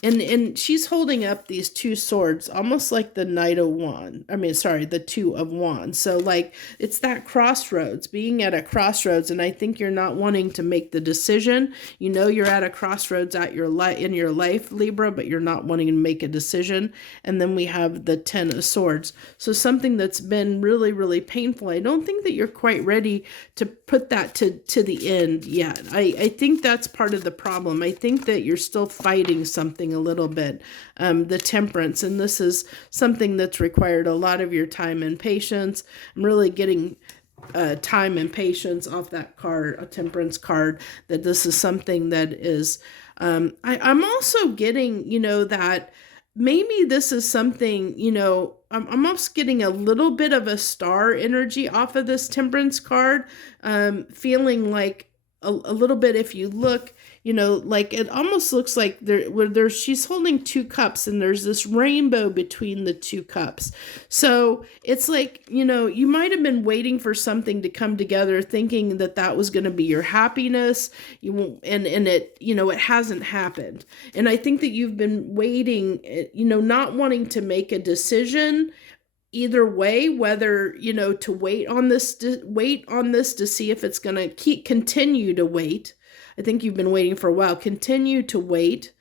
And she's holding up these 2 swords, almost like the Knight of Wands. I mean, sorry, the Two of Wands. So like it's that crossroads, being at a crossroads. And I think you're not wanting to make the decision. You know, you're at a crossroads in your life, Libra, but you're not wanting to make a decision. And then we have the Ten of Swords. So something that's been really, really painful. I don't think that you're quite ready to put that to the end yet. I think that's part of the problem. I think that you're still fighting something a little bit, the Temperance, and this is something that's required a lot of your time and patience. I'm really getting time and patience off that card, a Temperance card, that this is something that is, I'm also getting, you know, that maybe this is something, you know, I'm almost getting a little bit of a star energy off of this Temperance card, feeling like a little bit, if you look, like it almost looks like she's holding two cups and there's this rainbow between the two cups. So it's like, you might have been waiting for something to come together, thinking that that was going to be your happiness. And it, it hasn't happened. And I think that you've been waiting, not wanting to make a decision either way, whether, to wait on this to see if it's going to continue to wait. I think you've been waiting for a while. Continue to wait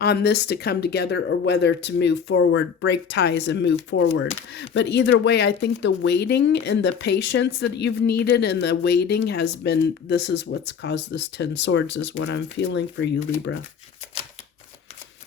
on this to come together, or whether to move forward, break ties and move forward. But either way, I think the waiting and the patience that you've needed and the waiting this is what's caused this 10 swords, is what I'm feeling for you, Libra.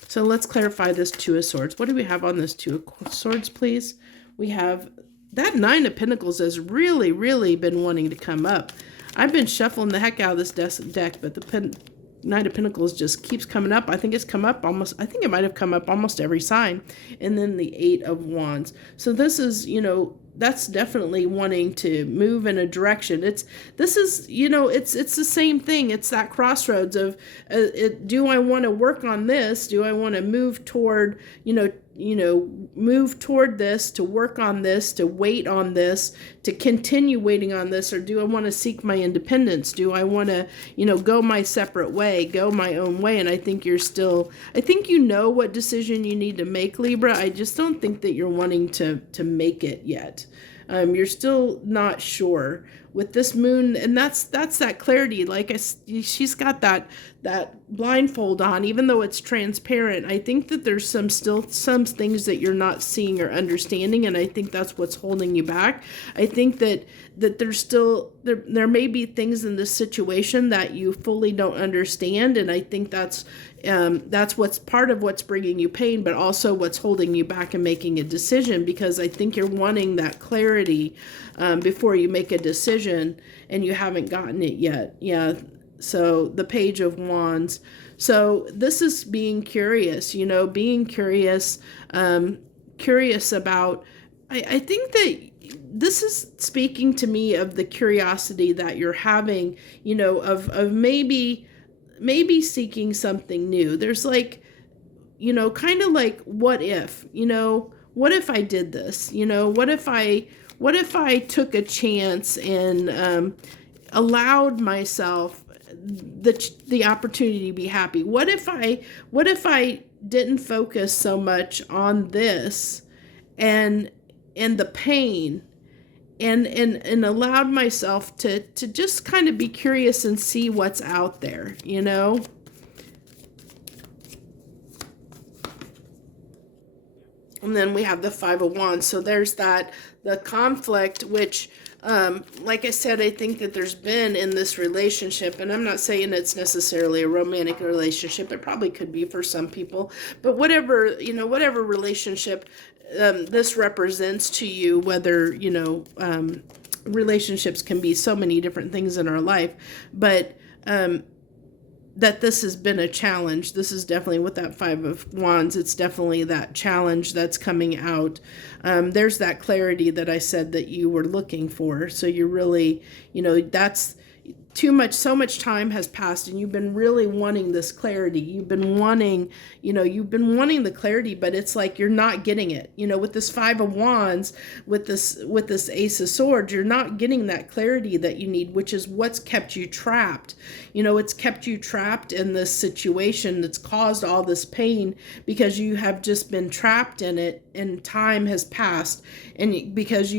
So let's clarify this 2 of swords. What do we have on this 2 of swords, please? We have that 9 of pentacles has really, really been wanting to come up. I've been shuffling the heck out of this deck, but the 9 of pentacles just keeps coming up. I think it's come up I think it might have come up almost every sign. And then the 8 of wands. So this is, that's definitely wanting to move in a direction. It's the same thing. It's that crossroads of, do I want to work on this? Do I want to move toward, move toward this, to work on this, to wait on this, to continue waiting on this? Or do I want to seek my independence? Do I want to, go my separate way, go my own way? And I think I think what decision you need to make, Libra. I just don't think that you're wanting to make it yet. You're still not sure with this moon, and that's that clarity. Like she's got that blindfold on, even though it's transparent. I think that there's still some things that you're not seeing or understanding, and I think that's what's holding you back. I think that there's still there may be things in this situation that you fully don't understand, and I think that's what's part of what's bringing you pain, but also what's holding you back and making a decision, because I think you're wanting that clarity before you make a decision, and you haven't gotten it yet. Yeah. So the Page of Wands. So this is being curious, curious about, I think that this is speaking to me of the curiosity that you're having, of maybe seeking something new. There's like, kind of like, what if I did this? What if I took a chance and allowed myself the opportunity to be happy? What if I didn't focus so much on this and the pain, and allowed myself to just kind of be curious and see what's out there, And then we have the 5 of Wands. So there's the conflict, which, like I said, I think that there's been in this relationship, and I'm not saying it's necessarily a romantic relationship. It probably could be for some people, but whatever relationship this represents to you, whether, relationships can be so many different things in our life, but that this has been a challenge. This is definitely with that 5 of Wands. It's definitely that challenge that's coming out. There's that clarity that I said that you were looking for. So you're really, that's so much time has passed, and you've been really wanting this clarity. You've been wanting the clarity, but it's like you're not getting it. With this 5 of Wands, with this Ace of Swords, you're not getting that clarity that you need, which is what's kept you trapped. It's kept you trapped in this situation that's caused all this pain, because you have just been trapped in it, and time has passed, and because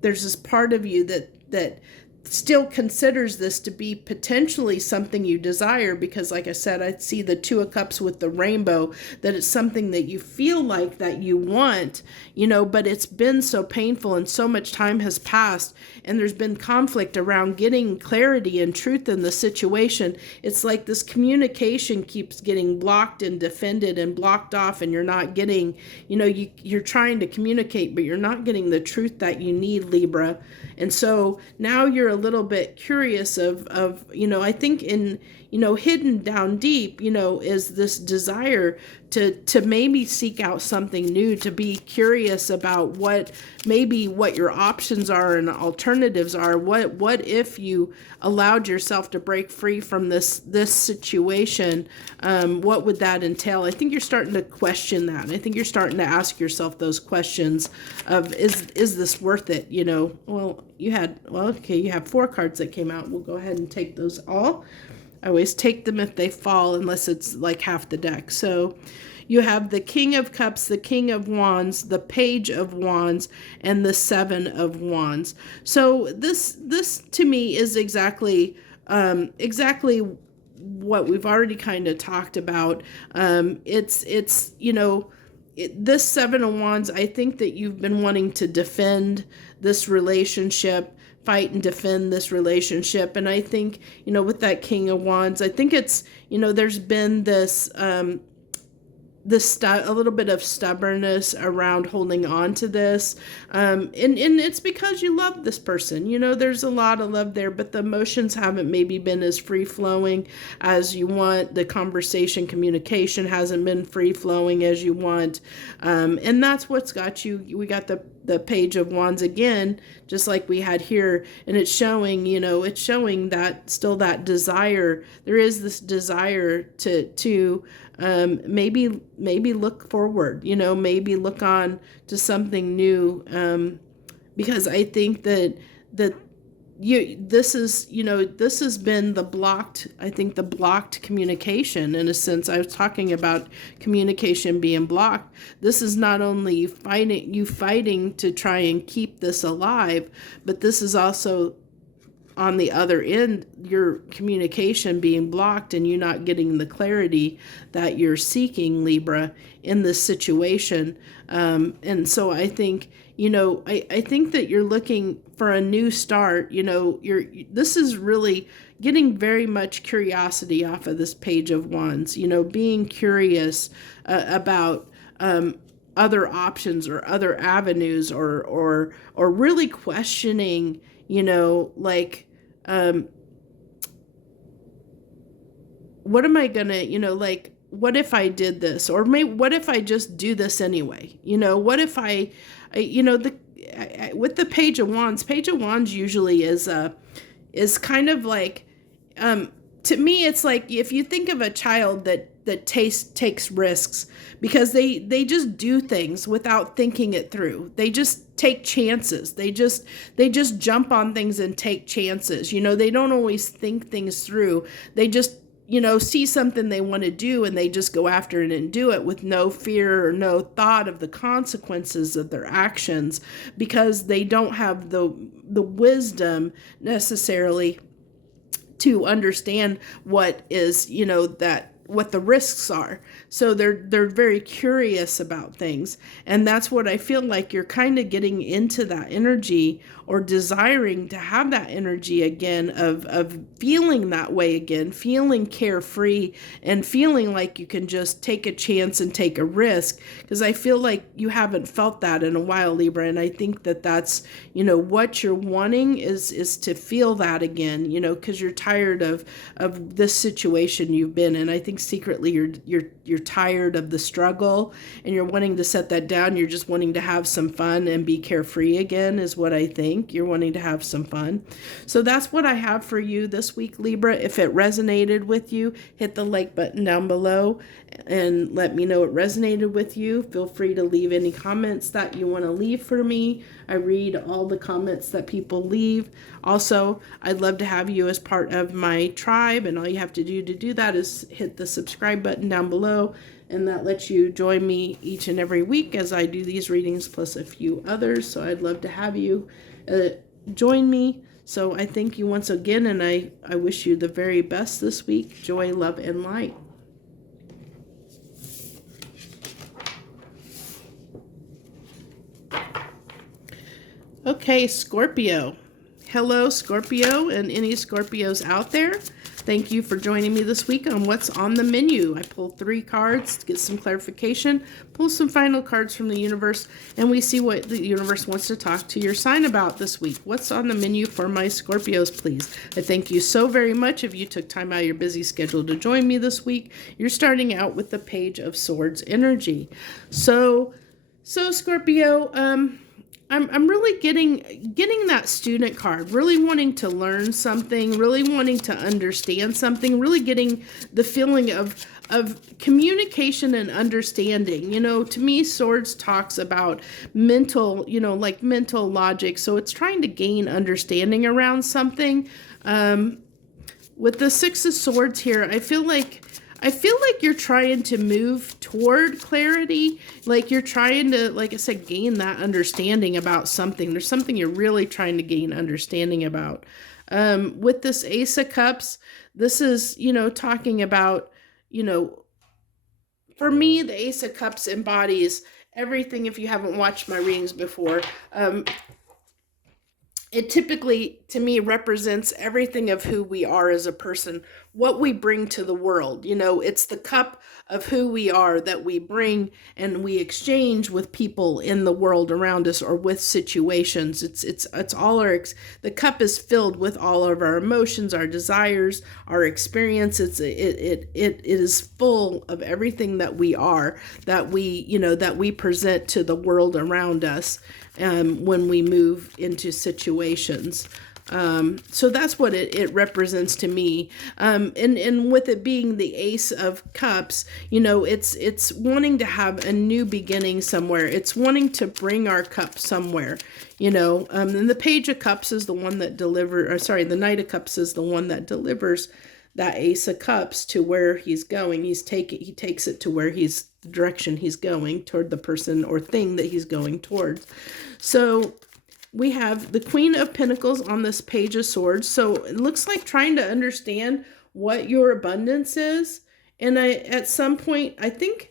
there's this part of you that still considers this to be potentially something you desire, because like I said, I see the 2 of Cups with the rainbow, that it's something that you feel like that you want, but it's been so painful and so much time has passed, and there's been conflict around getting clarity and truth in the situation. It's like this communication keeps getting blocked and defended and blocked off, and you're not getting, you're trying to communicate, but you're not getting the truth that you need, Libra. And so now you're a little bit curious of I think in hidden down deep, is this desire to maybe seek out something new, to be curious about what your options are and alternatives are. What if you allowed yourself to break free from this situation? What would that entail? I think you're starting to question that. I think you're starting to ask yourself those questions of, is this worth it? Well, you have 4 cards that came out. We'll go ahead and take those all. I always take them if they fall, unless it's like half the deck. So you have the King of Cups, the King of Wands, the Page of Wands, and the 7 of Wands. So this to me is exactly what we've already kind of talked about. This 7 of Wands, I think that you've been wanting to defend this relationship, fight and defend this relationship. And I think, with that King of Wands, I think it's, there's been this, a little bit of stubbornness around holding on to this. And it's because you love this person. There's a lot of love there, but the emotions haven't maybe been as free-flowing as you want. The communication hasn't been free-flowing as you want. And that's what's got you. We got the Page of Wands again, just like we had here, and it's showing, that still that desire. There is this desire to maybe look forward, maybe look on to something new, because I think that this has been the blocked communication. In a sense, I was talking about communication being blocked. This is not only fighting to try and keep this alive, but this is also, on the other end, your communication being blocked and you not getting the clarity that you're seeking, Libra, in this situation. And so I think, I think that you're looking for a new start. This is really getting very much curiosity off of this Page of Wands, being curious about other options or other avenues, or really questioning, what am I gonna, what if I did this? Or what if I just do this anyway? What if with the Page of Wands usually is kind of like, to me, it's like if you think of a child that takes risks, because they just do things without thinking it through. They just take chances. They just jump on things and take chances. They don't always think things through. They just, see something they want to do and they just go after it and do it with no fear or no thought of the consequences of their actions, because they don't have the wisdom necessarily to understand what is, what the risks are. So they're very curious about things. And that's what I feel like you're kind of getting into, that energy, or desiring to have that energy again of feeling that way again, feeling carefree and feeling like you can just take a chance and take a risk. Because I feel like you haven't felt that in a while, Libra. And I think that that's, what you're wanting is to feel that again, because you're tired of this situation you've been in. I think secretly you're tired of the struggle and you're wanting to set that down. You're just wanting to have some fun and be carefree again, is what I think. You're wanting to have some fun. So that's what I have for you this week, Libra. If it resonated with you, hit the like button down below and let me know it resonated with you. Feel free to leave any comments that you want to leave for me. I read all the comments that people leave. Also, I'd love to have you as part of my tribe, and all you have to do that is hit the subscribe button down below, and that lets you join me each and every week as I do these readings plus a few others. So I'd love to have you join me. So I thank you once again, and I wish you the very best this week. Joy, love, and light. Okay, Scorpio. Hello, Scorpio, and any Scorpios out there. Thank you for joining me this week on What's on the Menu. I pulled 3 cards to get some clarification, pull some final cards from the universe, and we see what the universe wants to talk to your sign about this week. What's on the menu for my Scorpios, please? I thank you so very much if you took time out of your busy schedule to join me this week. You're starting out with the Page of Swords energy. So Scorpio, I'm really getting that student card, really wanting to learn something, really wanting to understand something, really getting the feeling of communication and understanding. To me, Swords talks about mental, like mental logic. So it's trying to gain understanding around something. With the Six of Swords here, I feel like you're trying to move toward clarity, like you're trying to, like I said, gain that understanding about something. There's something you're really trying to gain understanding about. With this Ace of Cups, this is, talking about, for me, the Ace of Cups embodies everything. If you haven't watched my readings before, it typically, to me, represents everything of who we are as a person, what we bring to the world. It's the cup of who we are that we bring and we exchange with people in the world around us or with situations. It's all the cup is filled with all of our emotions, our desires, our experience. It is full of everything that we are, that we present to the world around us. When we move into situations. So that's what it represents to me. And with it being the Ace of Cups, it's wanting to have a new beginning somewhere. It's wanting to bring our cup somewhere, and the Page of Cups is the one that the Knight of Cups is the one that delivers that Ace of Cups to where he's going. He takes it to where the direction he's going, toward the person or thing that he's going towards. So we have the Queen of Pentacles on this Page of Swords. So it looks like trying to understand what your abundance is. And at some point, I think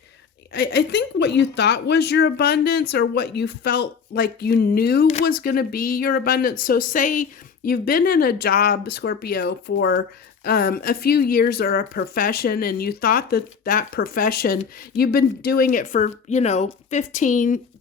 what you thought was your abundance, or what you felt like you knew was going to be your abundance. So say you've been in a job, Scorpio, for a few years, or a profession, and you thought that profession, you've been doing it for,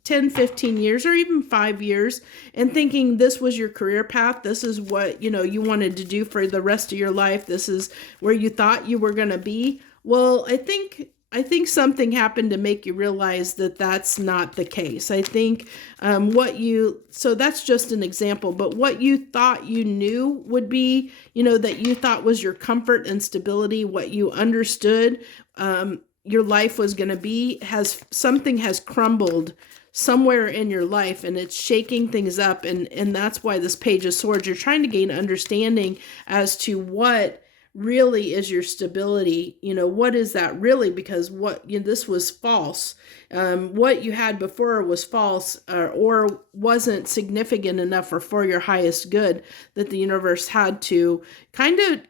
15 years, or even 5 years, and thinking this was your career path. This is what, you wanted to do for the rest of your life. This is where you thought you were going to be. Well, I think something happened to make you realize that that's not the case. I think so that's just an example, but what you thought you knew would be, that you thought was your comfort and stability, what you understood your life was going to be, something has crumbled somewhere in your life, and it's shaking things up. And that's why this Page of Swords, you're trying to gain understanding as to what really is your stability. What is that really? Because this was false. What you had before was false, or wasn't significant enough or for your highest good, that the universe had to kind of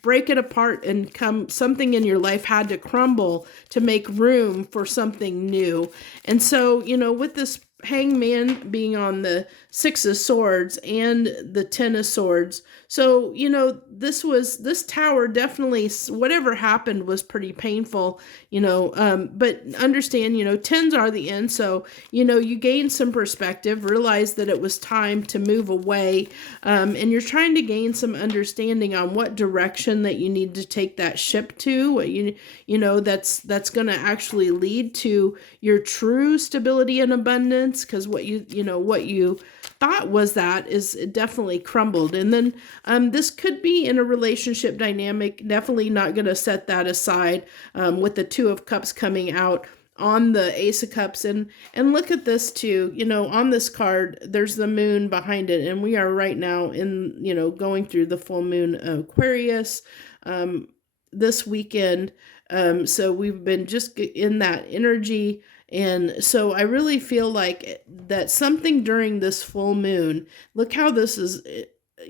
break it apart, and something in your life had to crumble to make room for something new. And so, with this Hangman being on the Six of Swords and the Ten of Swords, so this tower, definitely whatever happened was pretty painful, but understand, tens are the end. So you gain some perspective, realize that it was time to move away, and you're trying to gain some understanding on what direction that you need to take that ship to, what that's going to actually lead to your true stability and abundance. Because what you thought was that is definitely crumbled. And then this could be in a relationship dynamic, definitely not going to set that aside, with the Two of Cups coming out on the Ace of Cups. And look at this too, on this card, there's the moon behind it, and we are right now in, going through the full moon of Aquarius this weekend. So we've been just in that energy. And so I really feel like that something during this full moon, look how this is,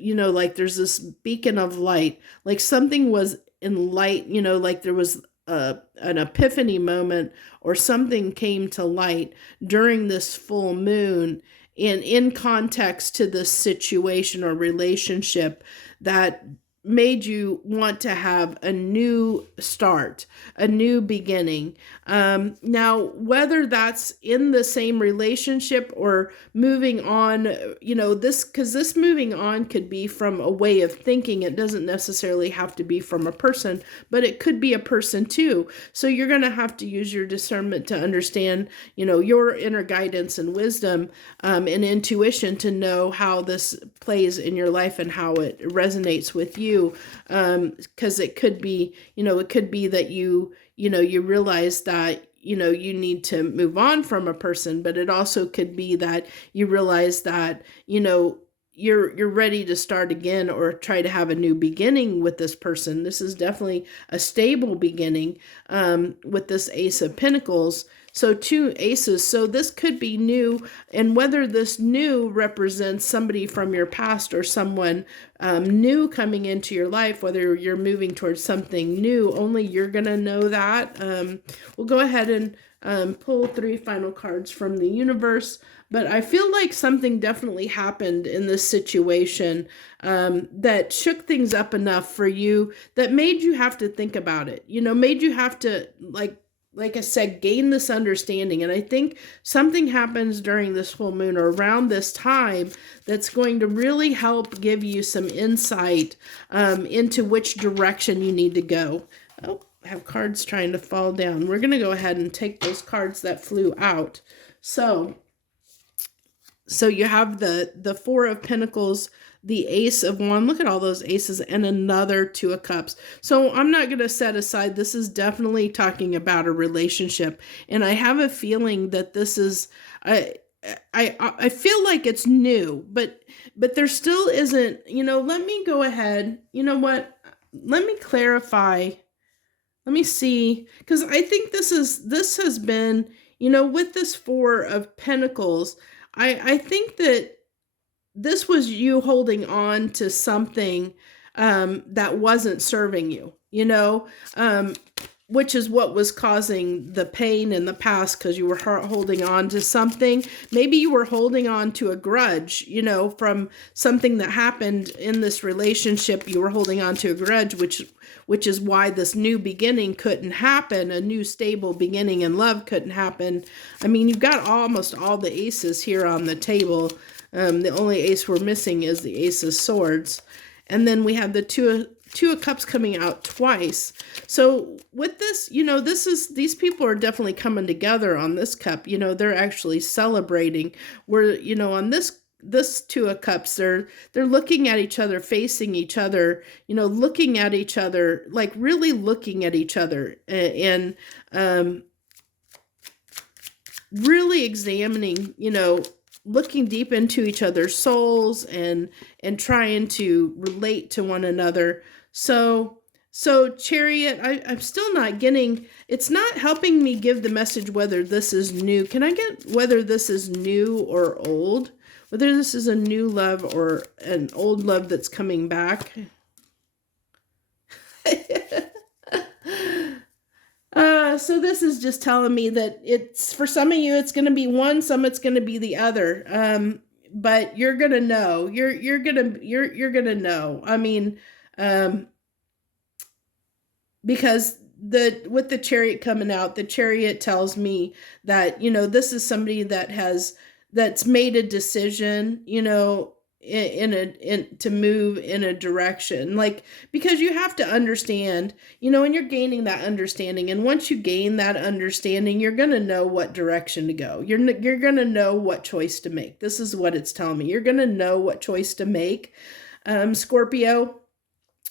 like there's this beacon of light, like something was in light, like there was an epiphany moment, or something came to light during this full moon, and in context to this situation or relationship that made you want to have a new start, a new beginning. Now, whether that's in the same relationship or moving on, because this moving on could be from a way of thinking. It doesn't necessarily have to be from a person, but it could be a person too. So you're going to have to use your discernment to understand, your inner guidance and wisdom and intuition to know how this plays in your life and how it resonates with you. Because it could be, it could be that you realize that, you need to move on from a person, but it also could be that you realize that, you're ready to start again or try to have a new beginning with this person. This is definitely a stable beginning with this Ace of Pentacles. So 2 aces. So this could be new. And whether this new represents somebody from your past or someone new coming into your life, whether you're moving towards something new, only you're going to know that. We'll go ahead and pull 3 final cards from the universe. But I feel like something definitely happened in this situation that shook things up enough for you that made you have to think about it, made you have to, like I said, gain this understanding. And I think something happens during this full moon or around this time that's going to really help give you some insight into which direction you need to go. Oh, I have cards trying to fall down. We're going to go ahead and take those cards that flew out. So you have the 4 of Pentacles, the Ace of Wands. Look at all those aces, and another 2 of Cups. So I'm not going to set aside. This is definitely talking about a relationship, and I have a feeling that this is. I feel like it's new, but there still isn't. Let me go ahead. You know what? Let me clarify. Let me see, because I think this has been. With this 4 of Pentacles, I think that this was you holding on to something that wasn't serving you, which is what was causing the pain in the past, because you were holding on to something. Maybe you were holding on to a grudge, from something that happened in this relationship. You were holding on to a grudge, which is why this new beginning couldn't happen. A new stable beginning in love couldn't happen. I mean, you've got almost all the aces here on the table. The only ace we're missing is the Ace of Swords. And then we have the two of Cups coming out twice. So with this, these people are definitely coming together on this cup. They're actually celebrating. Where, on this 2 of Cups, they're looking at each other, facing each other, looking at each other, like really looking at each other and really examining, looking deep into each other's souls and trying to relate to one another. So Chariot, I'm still not getting, it's not helping me give the message whether this is new. Can I get whether this is new or old? Whether this is a new love or an old love that's coming back? So this is just telling me that it's, for some of you, it's going to be one, some it's going to be the other. But you're going to know, you're going to know. I mean, because with the Chariot coming out, the Chariot tells me that, this is somebody that's made a decision, to move in a direction, because you have to understand, and you're gaining that understanding. And once you gain that understanding, you're going to know what direction to go. You're going to know what choice to make. This is what it's telling me. You're going to know what choice to make. Scorpio,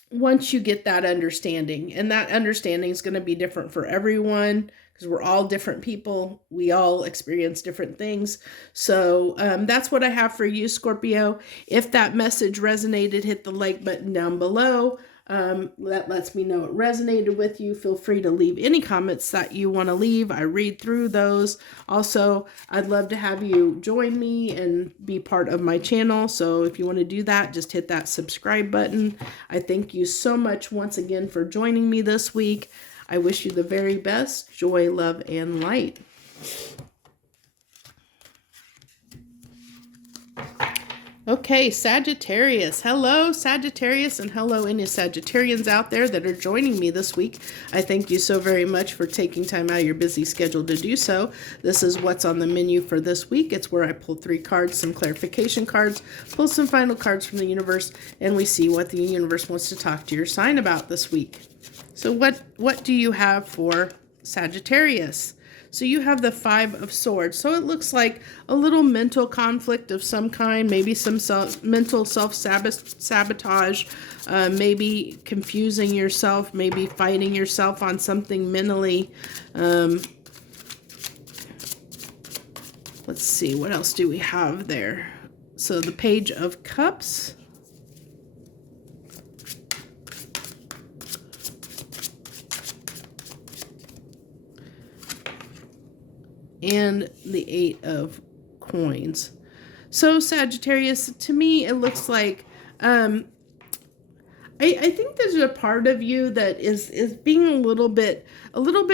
once you get that understanding, and that understanding is going to be different for everyone, because we're all different people. We all experience different things. So that's what I have for you, Scorpio. If that message resonated, hit the like button down below. That lets me know it resonated with you. Feel free to leave any comments that you want to leave. I read through those. Also, I'd love to have you join me and be part of my channel. So if you want to do that, just hit that subscribe button. I thank you so much once again for joining me this week. I wish you the very best. Joy, love, and light. Okay. Okay, Sagittarius. Hello, Sagittarius, and hello, any Sagittarians out there that are joining me this week. I thank you so very much for taking time out of your busy schedule to do so. This is what's on the menu for this week. It's where I pull 3 cards, some clarification cards, pull some final cards from the universe, and we see what the universe wants to talk to your sign about this week. So what do you have for Sagittarius? So you have the 5 of Swords. So it looks like a little mental conflict of some kind, maybe some mental self-sabotage, maybe confusing yourself, maybe fighting yourself on something mentally. Let's see, what else do we have there? So the Page of Cups. And the 8 of Coins. So Sagittarius, to me, it looks like, I think there's a part of you that is being a little bit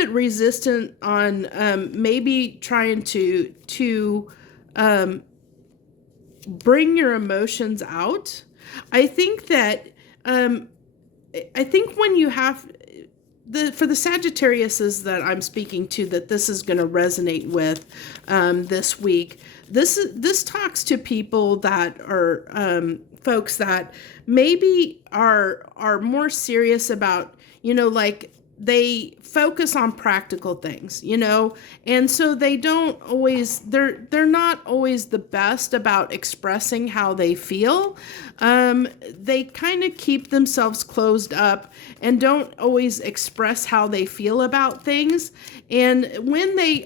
resistant on maybe trying to bring your emotions out. I think that, I think when you have, for the Sagittariuses that I'm speaking to, that this is going to resonate with this week. This talks to people that are folks that maybe are more serious about, like they focus on practical things, and so they don't always, they're not always the best about expressing how they feel. They kind of keep themselves closed up and don't always express how they feel about things. And when they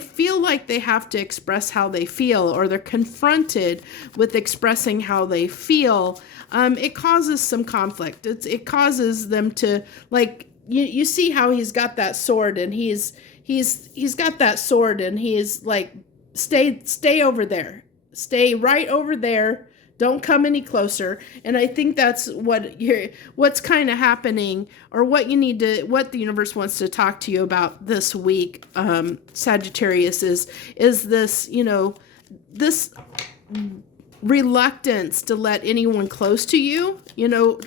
feel like they have to express how they feel, or they're confronted with expressing how they feel, it causes some conflict. It causes them to, like, you see how he's got that sword, and he's got that sword, and he's like, stay over there, stay right over there, don't come any closer. And I think that's what's kind of happening, or what the universe wants to talk to you about this week, Sagittarius, is this, this reluctance to let anyone close to you,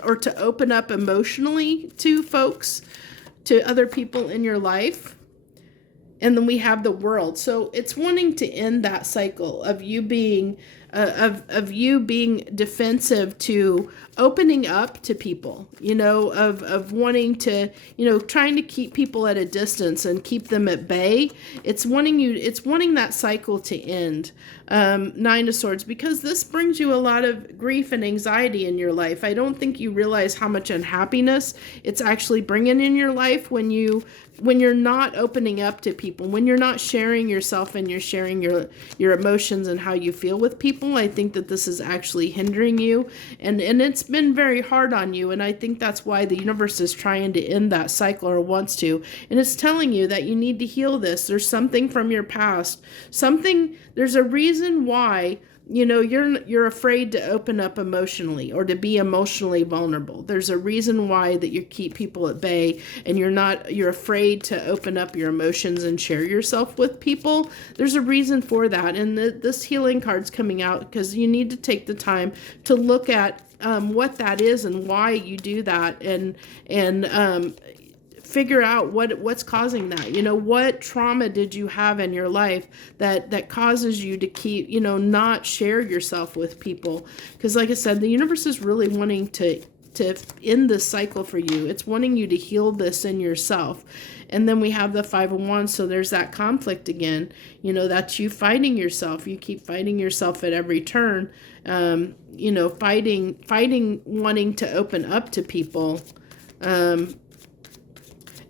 or to open up emotionally to folks, to other people in your life. And then we have the World. So it's wanting to end that cycle of you being you being defensive to opening up to people, of wanting to, trying to keep people at a distance and keep them at bay. It's wanting that cycle to end. 9 of Swords, because this brings you a lot of grief and anxiety in your life. I don't think you realize how much unhappiness it's actually bringing in your life when you're not opening up to people, when you're not sharing yourself and you're sharing your emotions and how you feel with people. I think that this is actually hindering you, and it's been very hard on you, and I think that's why the universe is trying to end that cycle, or wants to, and it's telling you that you need to heal this. There's something from your past, there's a reason why you're afraid to open up emotionally, or to be emotionally vulnerable. There's a reason why that you keep people at bay, and you're afraid to open up your emotions and share yourself with people. There's a reason for that. And this healing card's coming out because you need to take the time to look at what that is and why you do that, and figure out what's causing that. What trauma did you have in your life that causes you to keep, not share yourself with people? Because like I said, the universe is really wanting to end this cycle for you. It's wanting you to heal this in yourself. And then we have the 5 of Wands, so there's that conflict again. That's you fighting yourself. You keep fighting yourself at every turn. Fighting, wanting to open up to people.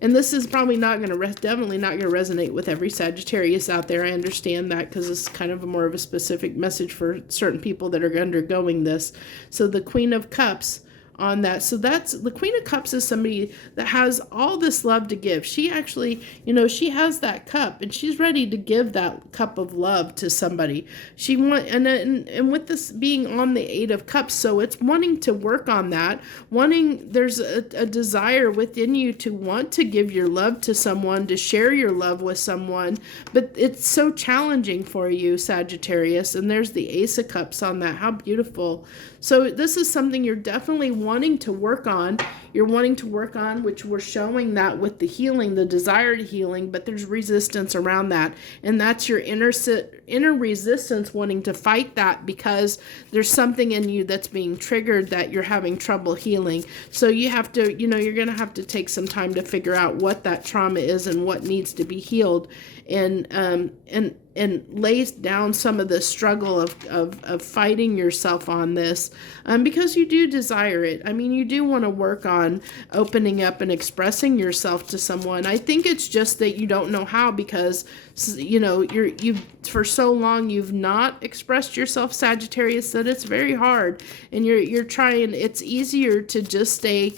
And this is probably definitely not going to resonate with every Sagittarius out there. I understand that, because it's kind of more of a specific message for certain people that are undergoing this. So the Queen of Cups, on that. So that's the Queen of Cups is somebody that has all this love to give. She actually, she has that cup and she's ready to give that cup of love to somebody. She want and with this being on the 8 of Cups, so it's wanting to work on that, there's a desire within you to want to give your love to someone, to share your love with someone, but it's so challenging for you, Sagittarius, and there's the Ace of Cups on that. How beautiful. So this is something you're definitely wanting to work on. You're wanting to work on, which we're showing that with the healing, the desired healing, but there's resistance around that. And that's your inner resistance wanting to fight that because there's something in you that's being triggered that you're having trouble healing. So you have to, you're going to have to take some time to figure out what that trauma is and what needs to be healed, and lays down some of the struggle of fighting yourself on this, because you do desire it. I mean, you do want to work on opening up and expressing yourself to someone. I think it's just that you don't know how because, you've for so long you've not expressed yourself, Sagittarius, that it's very hard. And you're trying, it's easier to just stay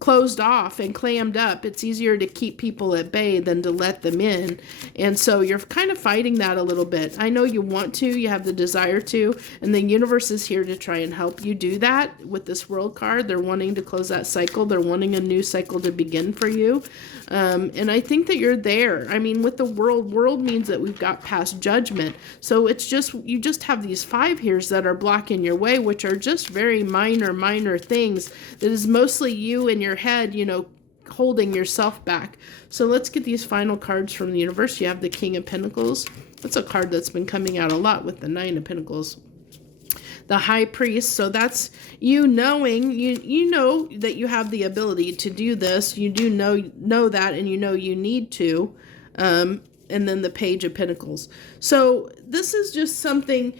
closed off and clammed up. It's easier to keep people at bay than to let them in. And so you're kind of fighting that a little bit. I know you want to, you have the desire to, and the universe is here to try and help you do that with this World card. They're wanting to close that cycle. They're wanting a new cycle to begin for you. And I think that you're there. I mean, with the world means that we've got past judgment. So it's just, you just have these 5 here's that are blocking your way, which are just very minor things that is mostly you and your head, holding yourself back. So let's get these final cards from the universe. You have the King of Pentacles. That's a card that's been coming out a lot with the 9 of Pentacles. The High Priest, so that's you knowing, you know that you have the ability to do this. You do know that, and you need to. And then the Page of Pentacles. So this is just something,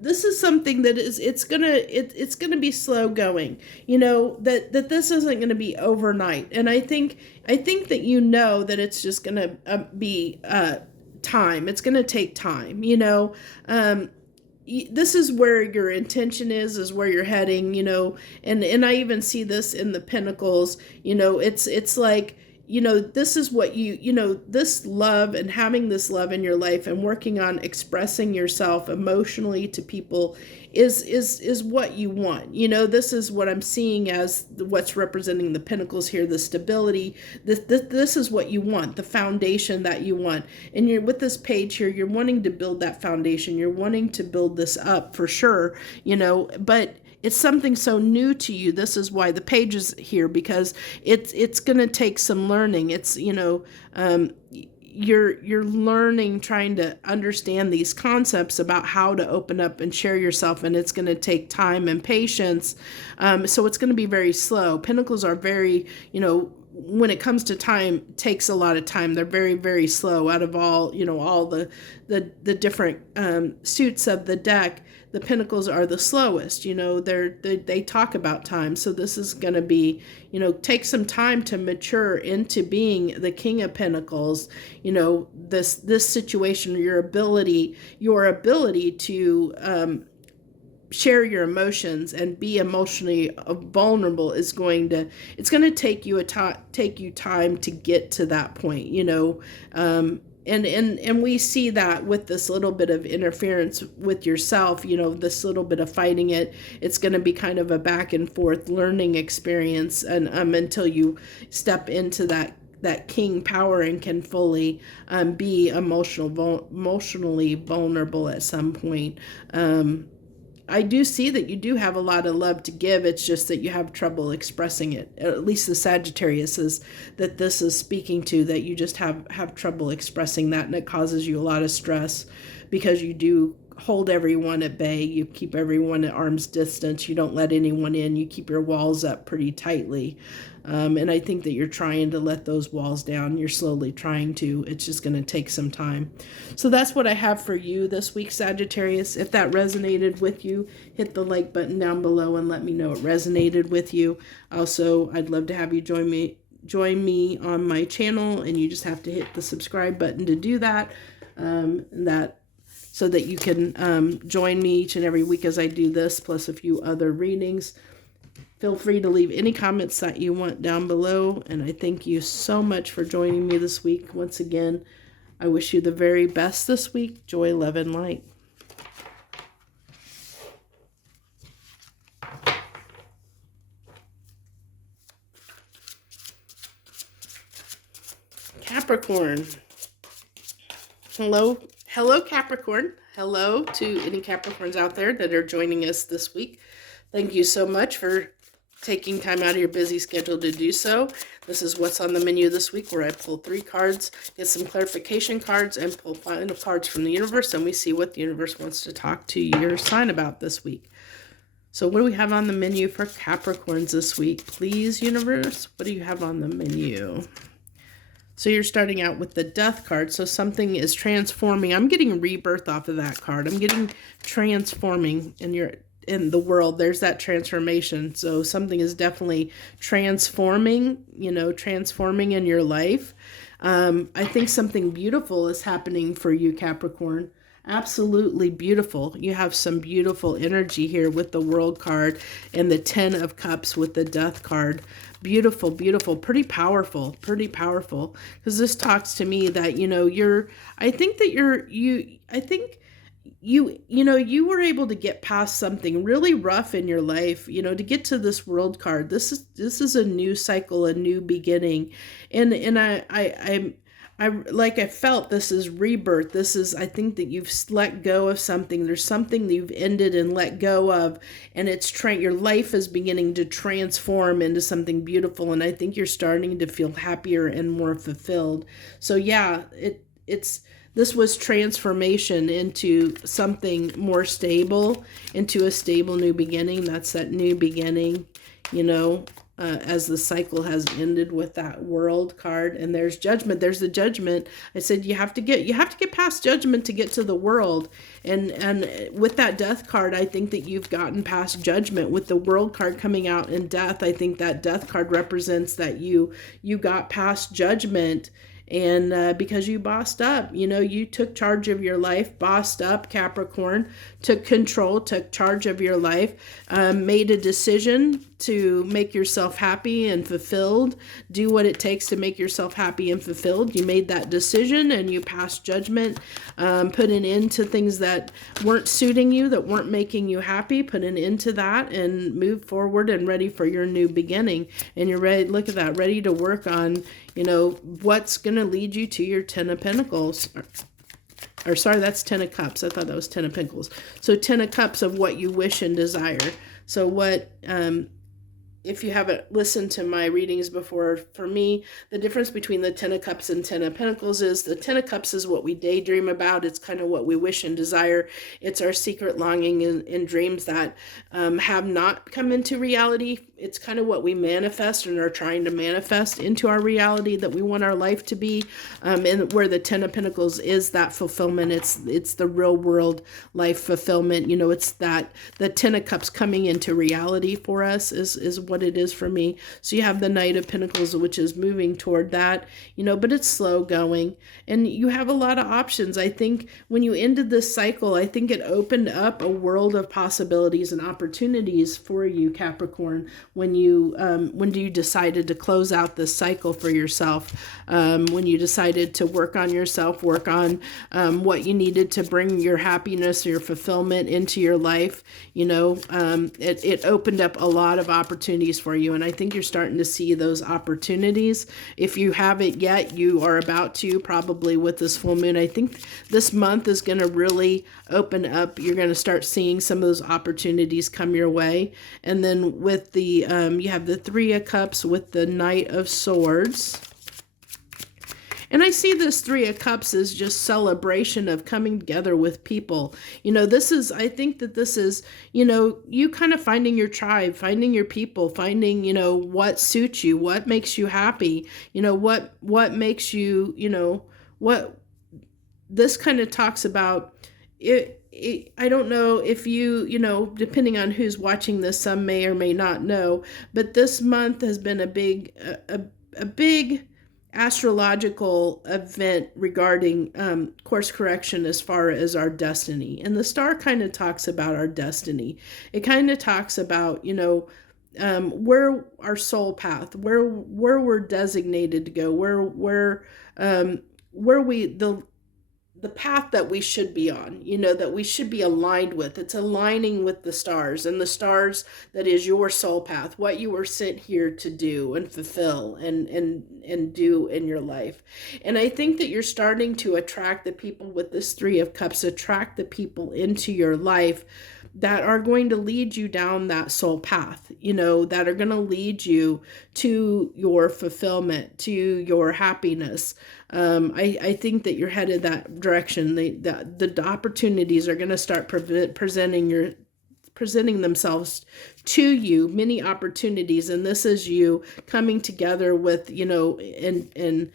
this is something that is, it's gonna be slow going, that this isn't gonna be overnight. And I think that that it's just gonna be time. It's gonna take time, this is where your intention is where you're heading, and I even see this in the Pentacles, it's like, this is what this love and having this love in your life and working on expressing yourself emotionally to people is what you want. This is what I'm seeing as what's representing the Pentacles here, the stability. This is what you want, the foundation that you want. And you're with this page here, you're wanting to build that foundation. You're wanting to build this up for sure, but it's something so new to you. This is why the page is here, because it's going to take some learning. It's, you're learning, trying to understand these concepts about how to open up and share yourself, and it's going to take time and patience. So it's going to be very slow. Pentacles are very, when it comes to time, takes a lot of time. They're very, very slow. Out of all, all the different suits of the deck, the Pentacles are the slowest. They talk about time. So this is going to be, take some time to mature into being the King of Pentacles. This situation, your ability to share your emotions and be emotionally vulnerable is going to take you time to get to that point, and we see that with this little bit of interference with yourself, this little bit of fighting it. It's going to be kind of a back and forth learning experience, and until you step into that king power and can fully be emotionally vulnerable at some point. I do see that you do have a lot of love to give. It's just that you have trouble expressing it. At least the Sagittarius is that this is speaking to, that you just have trouble expressing that, and it causes you a lot of stress because you do hold everyone at bay. You keep everyone at arm's distance. You don't let anyone in. You keep your walls up pretty tightly. And I think that you're trying to let those walls down. You're slowly trying to. It's just going to take some time. So that's what I have for you this week, Sagittarius. If that resonated with you, hit the like button down below and let me know it resonated with you. Also, I'd love to have you join me on my channel, and you just have to hit the subscribe button to do that. so that you can join me each and every week as I do this, plus a few other readings. Feel free to leave any comments that you want down below, and I thank you so much for joining me this week. Once again, I wish you the very best this week. Joy, love, and light. Capricorn. Hello Capricorn. Hello to any Capricorns out there that are joining us this week. Thank you so much for taking time out of your busy schedule to do so. This is what's on the menu this week, where I pull 3 cards, get some clarification cards, and pull final cards from the universe, and we see what the universe wants to talk to your sign about this week. So what do we have on the menu for Capricorns this week? Please, universe, what do you have on the menu? So you're starting out with the Death card. So something is transforming. I'm getting rebirth off of that card. I'm getting transforming in the world. There's that transformation. So something is definitely transforming, transforming in your life. I think something beautiful is happening for you, Capricorn. Absolutely beautiful. You have some beautiful energy here with the World card and the 10 of Cups with the Death card. Beautiful, beautiful, pretty powerful, because this talks to me that, you were able to get past something really rough in your life, to get to this World card. This is a new cycle, a new beginning. And I felt this is rebirth. I think that you've let go of something. There's something that you've ended and let go of, and your life is beginning to transform into something beautiful. And I think you're starting to feel happier and more fulfilled. So yeah, this was transformation into something more stable, into a stable new beginning. That's that new beginning, as the cycle has ended with that World card. And there's judgment. There's the judgment. I said you have to get past judgment to get to the World. And with that Death card, I think that you've gotten past judgment. With the World card coming out in Death, I think that Death card represents that you got past judgment. And because you bossed up, you took charge of your life, bossed up, Capricorn, took control, took charge of your life, made a decision to make yourself happy and fulfilled, do what it takes to make yourself happy and fulfilled. You made that decision and you passed judgment, put an end to things that weren't suiting you, that weren't making you happy, put an end to that and move forward and ready for your new beginning. And you're ready, look at that, ready to work on, what's going to lead you to your 10 of Pentacles. Or sorry, that's 10 of Cups. I thought that was 10 of Pentacles. So 10 of Cups of what you wish and desire. So what, if you haven't listened to my readings before, for me, the difference between the 10 of Cups and 10 of Pentacles is the 10 of Cups is what we daydream about. It's kind of what we wish and desire. It's our secret longing and dreams that have not come into reality. It's kind of what we manifest and are trying to manifest into our reality that we want our life to be. And where the 10 of Pentacles is that fulfillment. It's the real world life fulfillment. It's that the 10 of Cups coming into reality for us is what it is for me. So you have the Knight of Pentacles, which is moving toward that, but it's slow going. And you have a lot of options. I think when you ended this cycle, I think it opened up a world of possibilities and opportunities for you, Capricorn, when you decided to close out this cycle for yourself, when you decided to work on yourself, work on what you needed to bring your happiness or your fulfillment into your life. It opened up a lot of opportunities for you, and I think you're starting to see those opportunities. If you haven't yet, you are about to, probably with this full moon. I think this month is going to really open up. You're going to start seeing some of those opportunities come your way. And then with the you have the 3 of Cups with the Knight of Swords. And I see this 3 of Cups as just celebration of coming together with people. I think that this is, you kind of finding your tribe, finding your people, finding, what suits you, what makes you happy, what makes you, what this kind of talks about. I don't know if you, depending on who's watching this, some may or may not know, but this month has been a big astrological event regarding course correction as far as our destiny. And the star kind of talks about our destiny. It kind of talks about, where our soul path, where we're designated to go, where we the path that we should be on, that we should be aligned with. It's aligning with the stars, and the stars, that is your soul path, what you were sent here to do and fulfill and do in your life. And I think that you're starting to attract the people with this Three of Cups, attract the people into your life that are going to lead you down that soul path, that are going to lead you to your fulfillment, to your happiness. I think that you're headed that direction. The opportunities are going to start presenting themselves to you, many opportunities. And this is you coming together with, and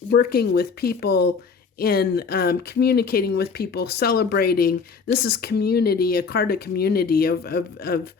working with people, in communicating with people, celebrating. This is community, a card of community, of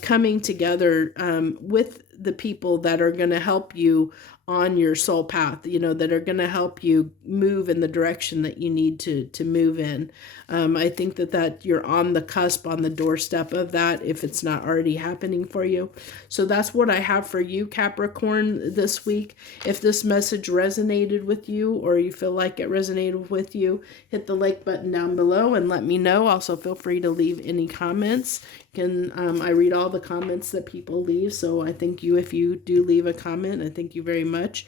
coming together with the people that are going to help you on your soul path, that are going to help you move in the direction that you need to move in. I think that you're on the cusp, on the doorstep of that, if it's not already happening for you. So that's what I have for you, Capricorn, this week. If this message resonated with you, or you feel like it resonated with you, hit the like button down below and let me know. Also, feel free to leave any comments. I read all the comments that people leave, so I thank you if you do leave a comment. I thank you very much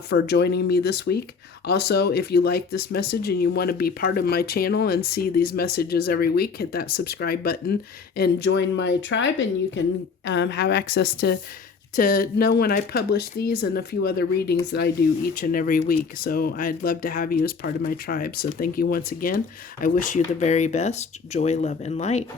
for joining me this week. Also, if you like this message and you want to be part of my channel and see these messages every week, hit that subscribe button and join my tribe, and you can have access to know when I publish these and a few other readings that I do each and every week. So I'd love to have you as part of my tribe. So thank you once again. I wish you the very best. Joy, love, and light.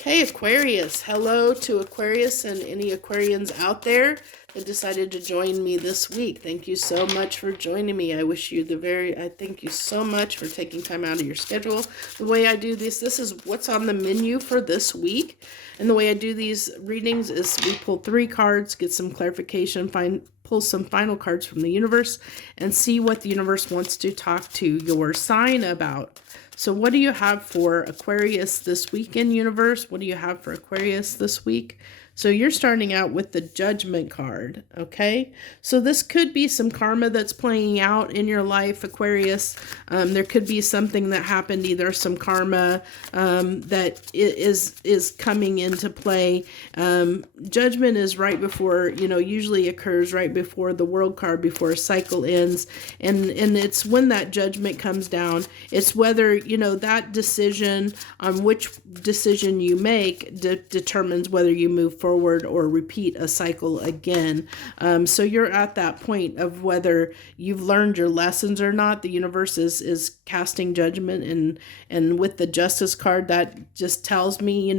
Okay, Aquarius. Hello to Aquarius and any Aquarians out there that decided to join me this week. Thank you so much for joining me. I wish you I thank you so much for taking time out of your schedule. The way I do this is what's on the menu for this week. And the way I do these readings is we pull 3 cards, get some clarification, pull some final cards from the universe, and see what the universe wants to talk to your sign about. So what do you have for Aquarius this weekend, universe? What do you have for Aquarius this week? So you're starting out with the Judgment card, okay? So this could be some karma that's playing out in your life, Aquarius. There could be something that happened, either some karma that is coming into play. Judgment is right before, usually occurs right before the World card, before a cycle ends. And it's when that judgment comes down. It's whether, that decision, on which decision you make determines whether you move forward or repeat a cycle again. So you're at that point of whether you've learned your lessons or not. The universe is casting judgment, and with the Justice card, that just tells me,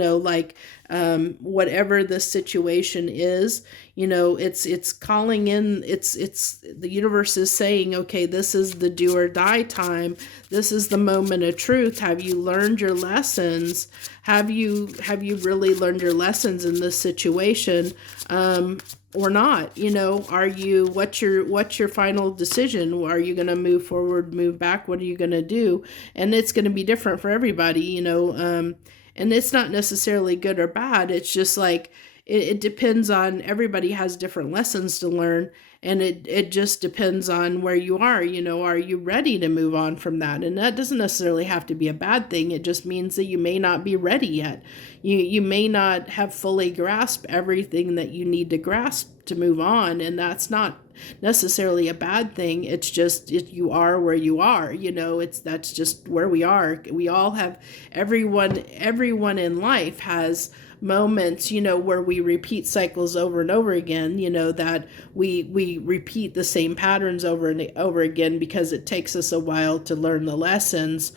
whatever the situation is, it's calling in, it's the universe is saying, okay, this is the do or die time. This is the moment of truth. Have you learned your lessons? Have you really learned your lessons in this situation? Or not? What's your final decision? Are you going to move forward, move back? What are you going to do? And it's going to be different for everybody, and it's not necessarily good or bad. It's just like, it depends on, everybody has different lessons to learn, and it just depends on where you are. Are you ready to move on from that? And that doesn't necessarily have to be a bad thing. It just means that you may not be ready yet. You may not have fully grasped everything that you need to grasp to move on, and that's not necessarily a bad thing. It's just you are where you are. That's just where we are. We all have, everyone in life has moments, where we repeat cycles over and over again, that we repeat the same patterns over and over again, because it takes us a while to learn the lessons,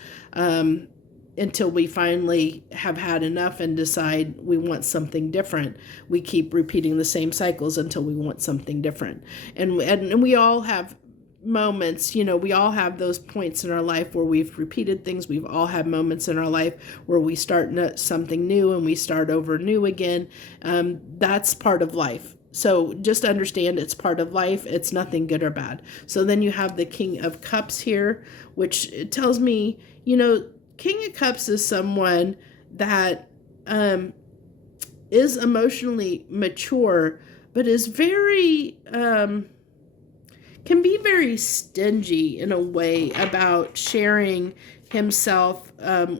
until we finally have had enough and decide we want something different. We keep repeating the same cycles until we want something different. And we all have moments, we all have those points in our life where we've repeated things. We've all had moments in our life where we start something new and we start over new again. That's part of life. So just understand it's part of life. It's nothing good or bad. So then you have the King of Cups here, which tells me, King of Cups is someone that is emotionally mature, but is very, can be very stingy in a way about sharing himself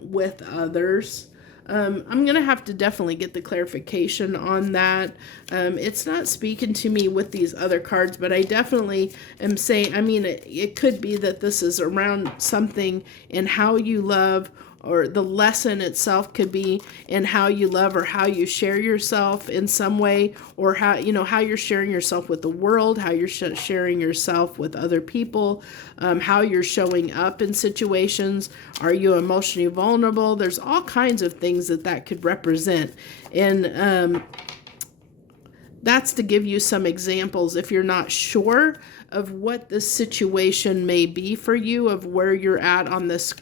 with others. I'm going to have to definitely get the clarification on that. It's not speaking to me with these other cards, but I definitely am saying, it could be that this is around something in how you love, or the lesson itself could be in how you love or how you share yourself in some way, or how you're sharing yourself with the world, how you're sharing yourself with other people, how you're showing up in situations. Are you emotionally vulnerable? There's all kinds of things that could represent. And that's to give you some examples if you're not sure of what the situation may be for you, of where you're at on this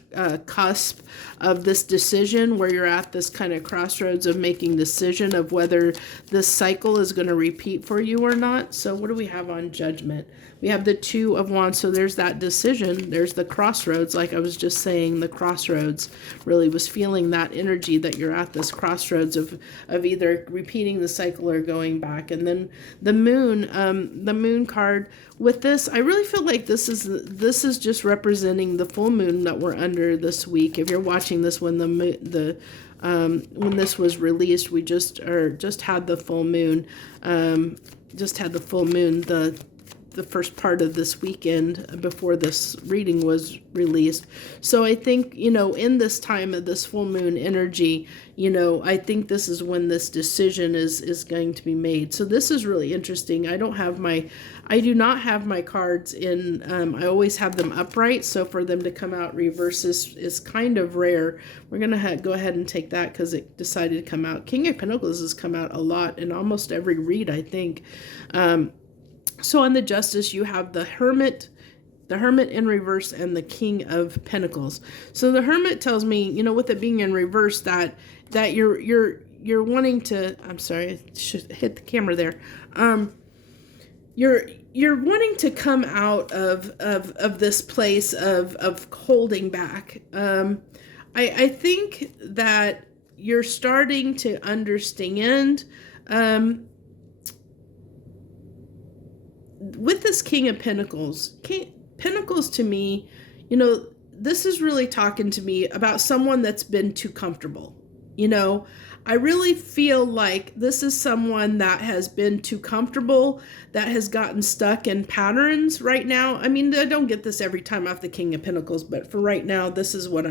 cusp of this decision, where you're at this kind of crossroads of making decision of whether this cycle is going to repeat for you or not. So what do we have on Judgment? We have the Two of Wands. So there's that decision. There's the crossroads. Like I was just saying, the crossroads, really was feeling that energy that you're at this crossroads of either repeating the cycle or going back. And then the moon card. With this, I really feel like this is just representing the full moon that we're under this week. If you're watching this when when this was released, we just had the full moon. The first part of this weekend before this reading was released. So I think, in this time of this full moon energy, I think this is when this decision is going to be made. So this is really interesting. I do not have my cards in, I always have them upright. So for them to come out reverse is kind of rare. We're going to go ahead and take that because it decided to come out. King of Pentacles has come out a lot in almost every read, I think. So on the Justice, you have the Hermit in reverse, and the King of Pentacles. So the Hermit tells me, with it being in reverse, that you're wanting to. I'm sorry, I should hit the camera there. You're wanting to come out of this place of holding back. I think that you're starting to understand. With this King of Pentacles, Pentacles to me, this is really talking to me about someone that's been too comfortable. I really feel like this is someone that has been too comfortable, that has gotten stuck in patterns right now. I don't get this every time off the King of Pentacles, but for right now, this is what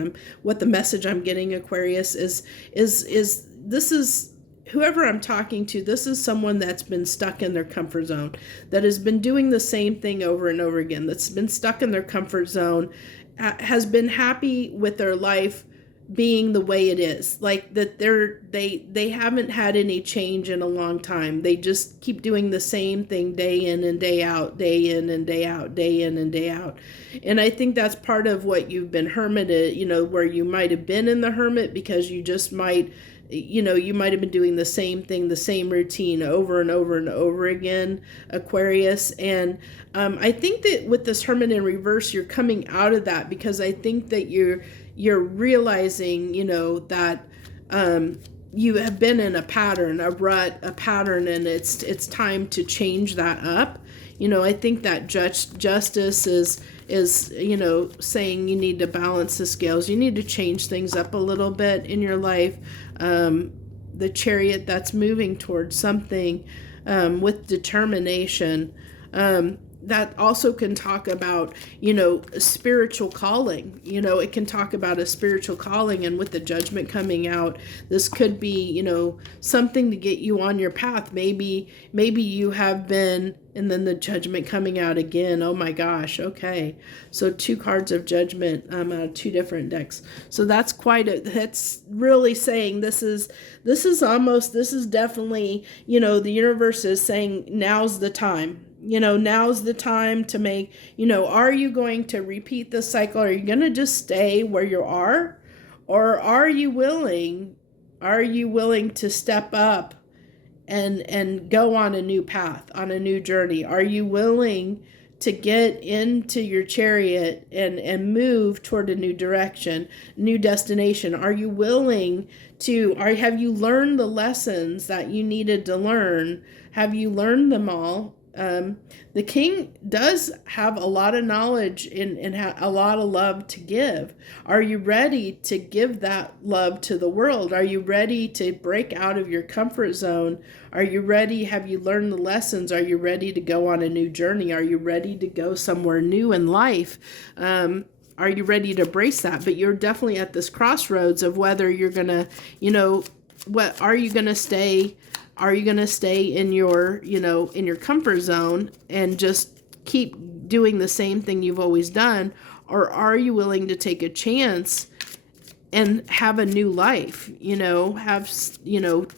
the message I'm getting, Aquarius, is this is whoever I'm talking to. This is someone that's been stuck in their comfort zone, that has been doing the same thing over and over again, that's been stuck in their comfort zone, has been happy with their life being the way it is, like that they haven't had any change in a long time. They just keep doing the same thing day in and day out, day in and day out, day in and day out. And I think that's part of what you've been hermited, where you might have been in the hermit because you just might, you might have been doing the same thing, the same routine over and over and over again, Aquarius. And I think that with this Hermit in reverse, you're coming out of that, because I think that you're realizing, that you have been in a pattern, a rut, a pattern, and it's time to change that up. I think that justice is saying you need to balance the scales. You need to change things up a little bit in your life. The Chariot, that's moving towards something with determination. That also can talk about, a spiritual calling. It can talk about a spiritual calling, and with the Judgment coming out, this could be, something to get you on your path. Maybe you have been, and then the Judgment coming out again. Oh my gosh. Okay. So 2 cards of Judgment out of 2 different decks. So that's that's really saying this is definitely, the universe is saying now's the time. Now's the time to make, are you going to repeat this cycle? Are you going to just stay where you are? Or are you willing to step up and go on a new path, on a new journey? Are you willing to get into your chariot and move toward a new direction, new destination? Are you willing to, have you learned the lessons that you needed to learn? Have you learned them all? The king does have a lot of knowledge and a lot of love to give. Are you ready to give that love to the world? Are you ready to break out of your comfort zone? Are you ready? Have you learned the lessons? Are you ready to go on a new journey? Are you ready to go somewhere new in life? Are you ready to embrace that? But you're definitely at this crossroads of whether you're going to, what are you going to stay? Are you going to stay in your, in your comfort zone and just keep doing the same thing you've always done? Or are you willing to take a chance and have a new life,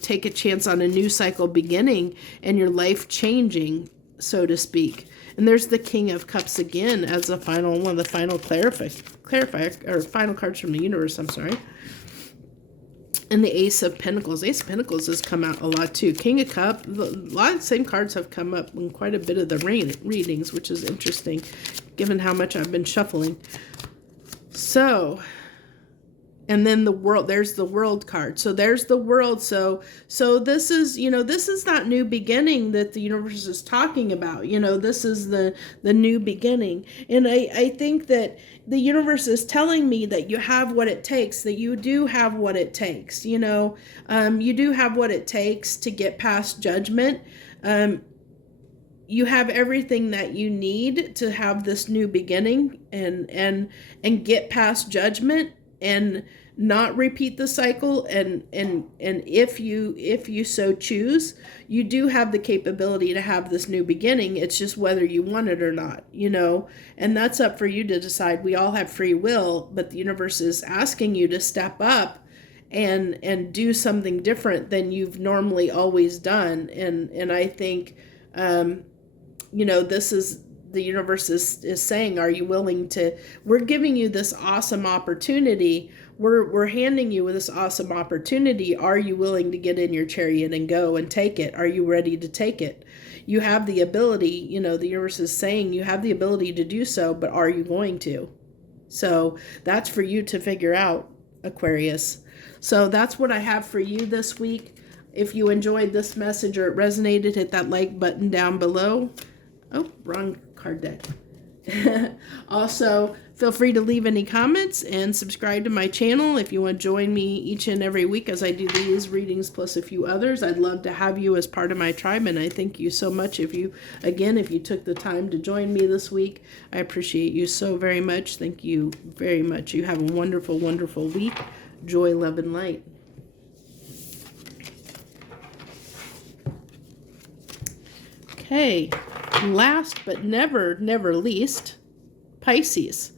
take a chance on a new cycle beginning and your life changing, so to speak? And there's the King of Cups again as a final, one of the final final cards from the universe, I'm sorry. And the Ace of Pentacles. Ace of Pentacles has come out a lot too. King of Cups, a lot of the same cards have come up in quite a bit of the readings, which is interesting, given how much I've been shuffling. So, and then the World, there's the World card. So there's the World. So this is, this is that new beginning that the universe is talking about. This is the new beginning. And I think that the universe is telling me that you have what it takes, that you do have what it takes. You do have what it takes to get past judgment. You have everything that you need to have this new beginning and get past judgment and not repeat the cycle. And if you so choose, you do have the capability to have this new beginning. It's just whether you want it or not, and that's up for you to decide. We all have free will, but the universe is asking you to step up and do something different than you've normally always done. And I think, this is, the universe is saying, are you willing to, we're giving you this awesome opportunity. We're handing you this awesome opportunity. Are you willing to get in your chariot and go and take it? Are you ready to take it? You have the ability, the universe is saying you have the ability to do so, but are you going to? So that's for you to figure out, Aquarius. So that's what I have for you this week. If you enjoyed this message or it resonated, hit that like button down below. Oh, wrong card deck. Also, feel free to leave any comments and subscribe to my channel if you want to join me each and every week as I do these readings plus a few others. I'd love to have you as part of my tribe, and I thank you so much if you took the time to join me this week. I appreciate you so very much. Thank you very much. You have a wonderful, wonderful week. Joy, love, and light. Okay. Last but never least, Pisces.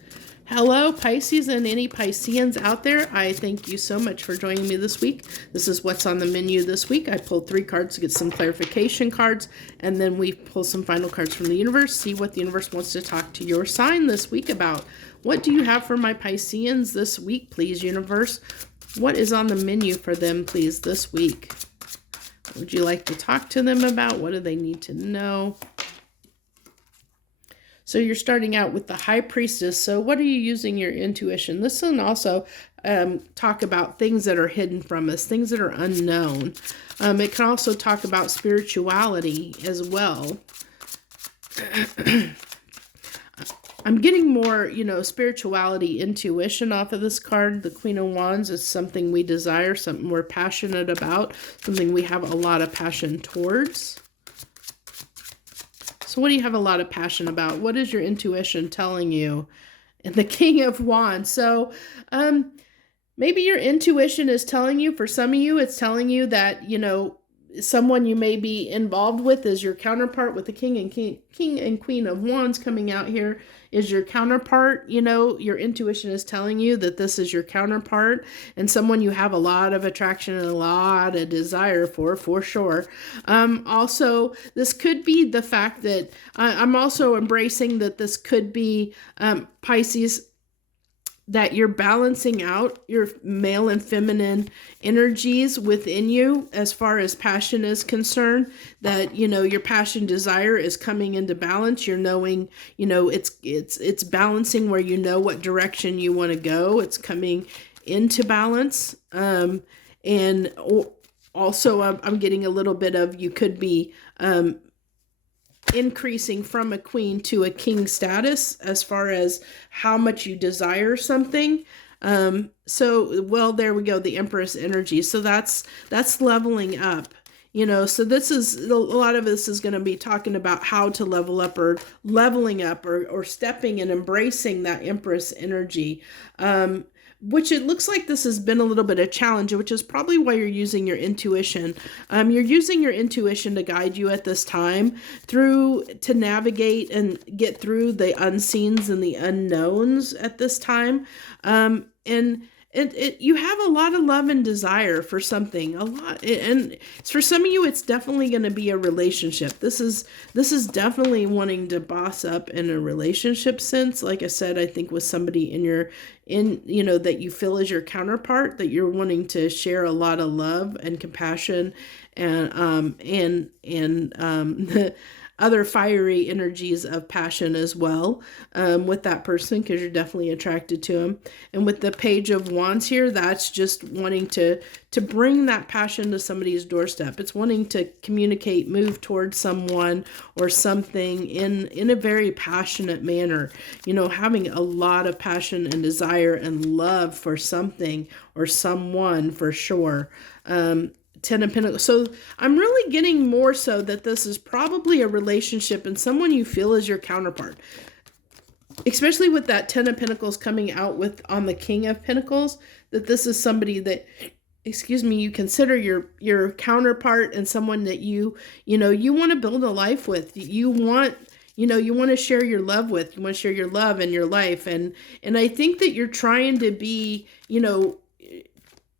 Hello, Pisces, and any Pisceans out there. I thank you so much for joining me this week. This is what's on the menu this week. I pulled 3 cards to get some clarification cards, and then we pull some final cards from the universe, see what the universe wants to talk to your sign this week about. What do you have for my Pisceans this week, please, universe? What is on the menu for them, please, this week? What would you like to talk to them about? What do they need to know? So you're starting out with the High Priestess. So what are you using your intuition? This can also talk about things that are hidden from us, things that are unknown. It can also talk about spirituality as well. I'm getting more, spirituality, intuition off of this card. The Queen of Wands is something we desire, something we're passionate about, something we have a lot of passion towards. So what do you have a lot of passion about? What is your intuition telling you? And the King of Wands. So maybe your intuition is telling you, for some of you, it's telling you that, someone you may be involved with is your counterpart, with the King and Queen of Wands coming out here is your counterpart. Your intuition is telling you that this is your counterpart and someone you have a lot of attraction and a lot of desire for sure. Also, this could be the fact that I'm also embracing that this could be Pisces. that you're balancing out your male and feminine energies within you as far as passion is concerned, that, you know, your passion desire is coming into balance. You're knowing, you know, it's balancing where you know what direction you want to go. It's coming into balance. And also I'm getting a little bit of, you could be increasing from a queen to a king status as far as how much you desire something. So, well, there we go, the Empress energy. So that's leveling up, you know. So this is, a lot of this is going to be talking about how to level up, or leveling up, or stepping and embracing that Empress energy. Which it looks like this has been a little bit of a challenge, which is probably why you're using your intuition. You're using your intuition to guide you at this time to navigate and get through the unseens and the unknowns at this time. And you have a lot of love and desire for something, a lot. And for some of you, it's definitely going to be a relationship. This is definitely wanting to boss up in a relationship sense. Like I said, I think with somebody you know, that you feel as your counterpart, that you're wanting to share a lot of love and compassion and the other fiery energies of passion as well, with that person, because you're definitely attracted to them. And with the Page of Wands here, that's just wanting to bring that passion to somebody's doorstep. It's wanting to communicate, move towards someone or something in a very passionate manner. You know, having a lot of passion and desire and love for something or someone, for sure. Ten of Pentacles. So I'm really getting more so that this is probably a relationship and someone you feel is your counterpart. Especially with that Ten of Pentacles coming out with on the King of Pentacles, that this is somebody that, you consider your counterpart, and someone that you want to build a life with. You want to share your love with. You want to share your love and your life. And I think that you're trying to be,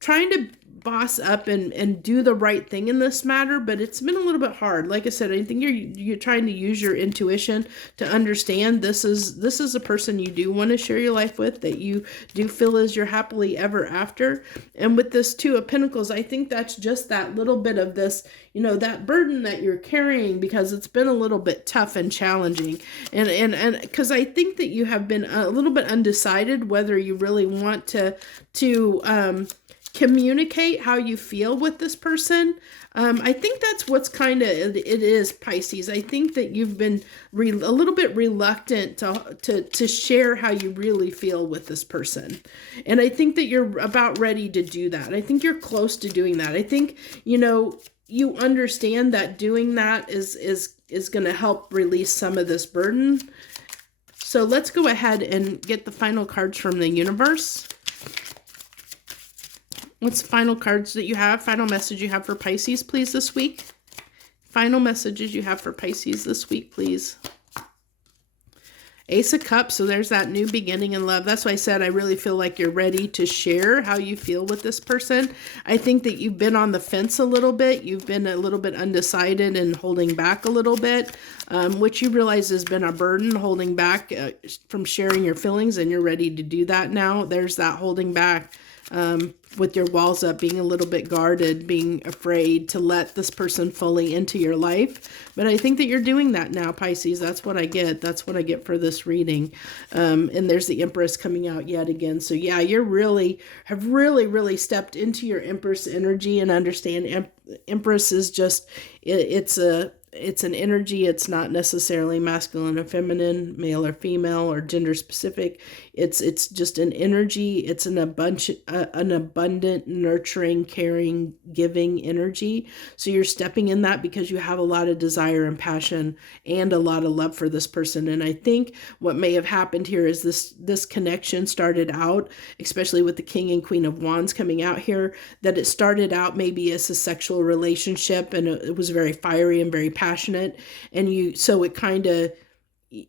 trying to boss up and do the right thing in this matter, but it's been a little bit hard. Like I said, I think you're trying to use your intuition to understand this is a person you do want to share your life with, that you do feel as your happily ever after. And with this Two of Pentacles, I think that's just that little bit of this, that burden that you're carrying, because it's been a little bit tough and challenging. And because I think that you have been a little bit undecided whether you really want to communicate how you feel with this person. I think that's what's kind of it is, Pisces. I think that you've been a little bit reluctant to share how you really feel with this person. And I think that you're about ready to do that. I think you're close to doing that. I think, you understand that doing that is going to help release some of this burden. So let's go ahead and get the final cards from the universe. What's the final cards that you have? Final message you have for Pisces, please, this week? Final messages you have for Pisces this week, please. Ace of Cups. So there's that new beginning in love. That's why I said I really feel like you're ready to share how you feel with this person. I think that you've been on the fence a little bit. You've been a little bit undecided and holding back a little bit, which you realize has been a burden, holding back from sharing your feelings, and you're ready to do that now. There's that holding back. With your walls up, being a little bit guarded, being afraid to let this person fully into your life. But I think that you're doing that now, Pisces. That's what I get. That's what I get for this reading. And there's the Empress coming out yet again. So yeah, you have really stepped into your Empress energy, and understand Empress is just, it's an energy. It's not necessarily masculine or feminine, male or female, or gender specific. It's just an energy. It's an abundant, nurturing, caring, giving energy. So you're stepping in that because you have a lot of desire and passion and a lot of love for this person. And I think what may have happened here is this connection started out, especially with the King and Queen of Wands coming out here, that it started out maybe as a sexual relationship, and it was very fiery and very passionate. And so it kind of,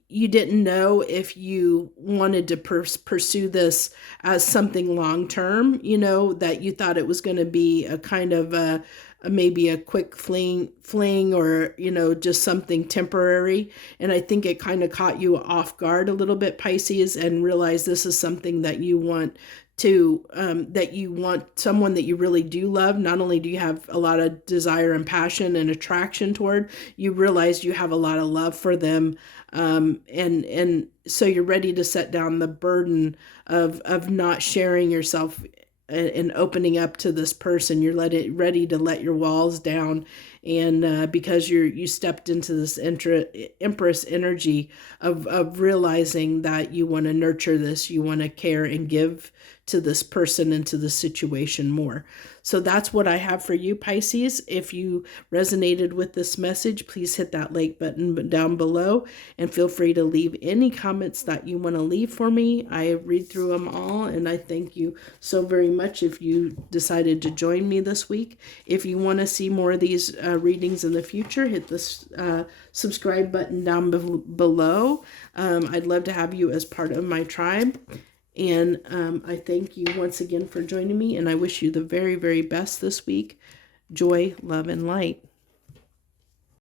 you didn't know if you wanted to pursue this as something long term, you know, that you thought it was going to be a kind of maybe a quick fling or, you know, just something temporary. And I think it kind of caught you off guard a little bit, Pisces, and realized this is something that you want to, that you want someone that you really do love. Not only do you have a lot of desire and passion and attraction toward, you realize you have a lot of love for them. And so you're ready to set down the burden of not sharing yourself and opening up to this person. You're ready to let your walls down, and because you stepped into this Empress energy of realizing that you want to nurture this, you want to care and give to this person and to the situation more. So that's what I have for you, Pisces. If you resonated with this message, please hit that like button down below and feel free to leave any comments that you want to leave for me. I read through them all, and I thank you so very much if you decided to join me this week. If you want to see more of these readings in the future, hit the subscribe button down below. I'd love to have you as part of my tribe. And I thank you once again for joining me, and I wish you the very, very best this week. Joy, love, and light.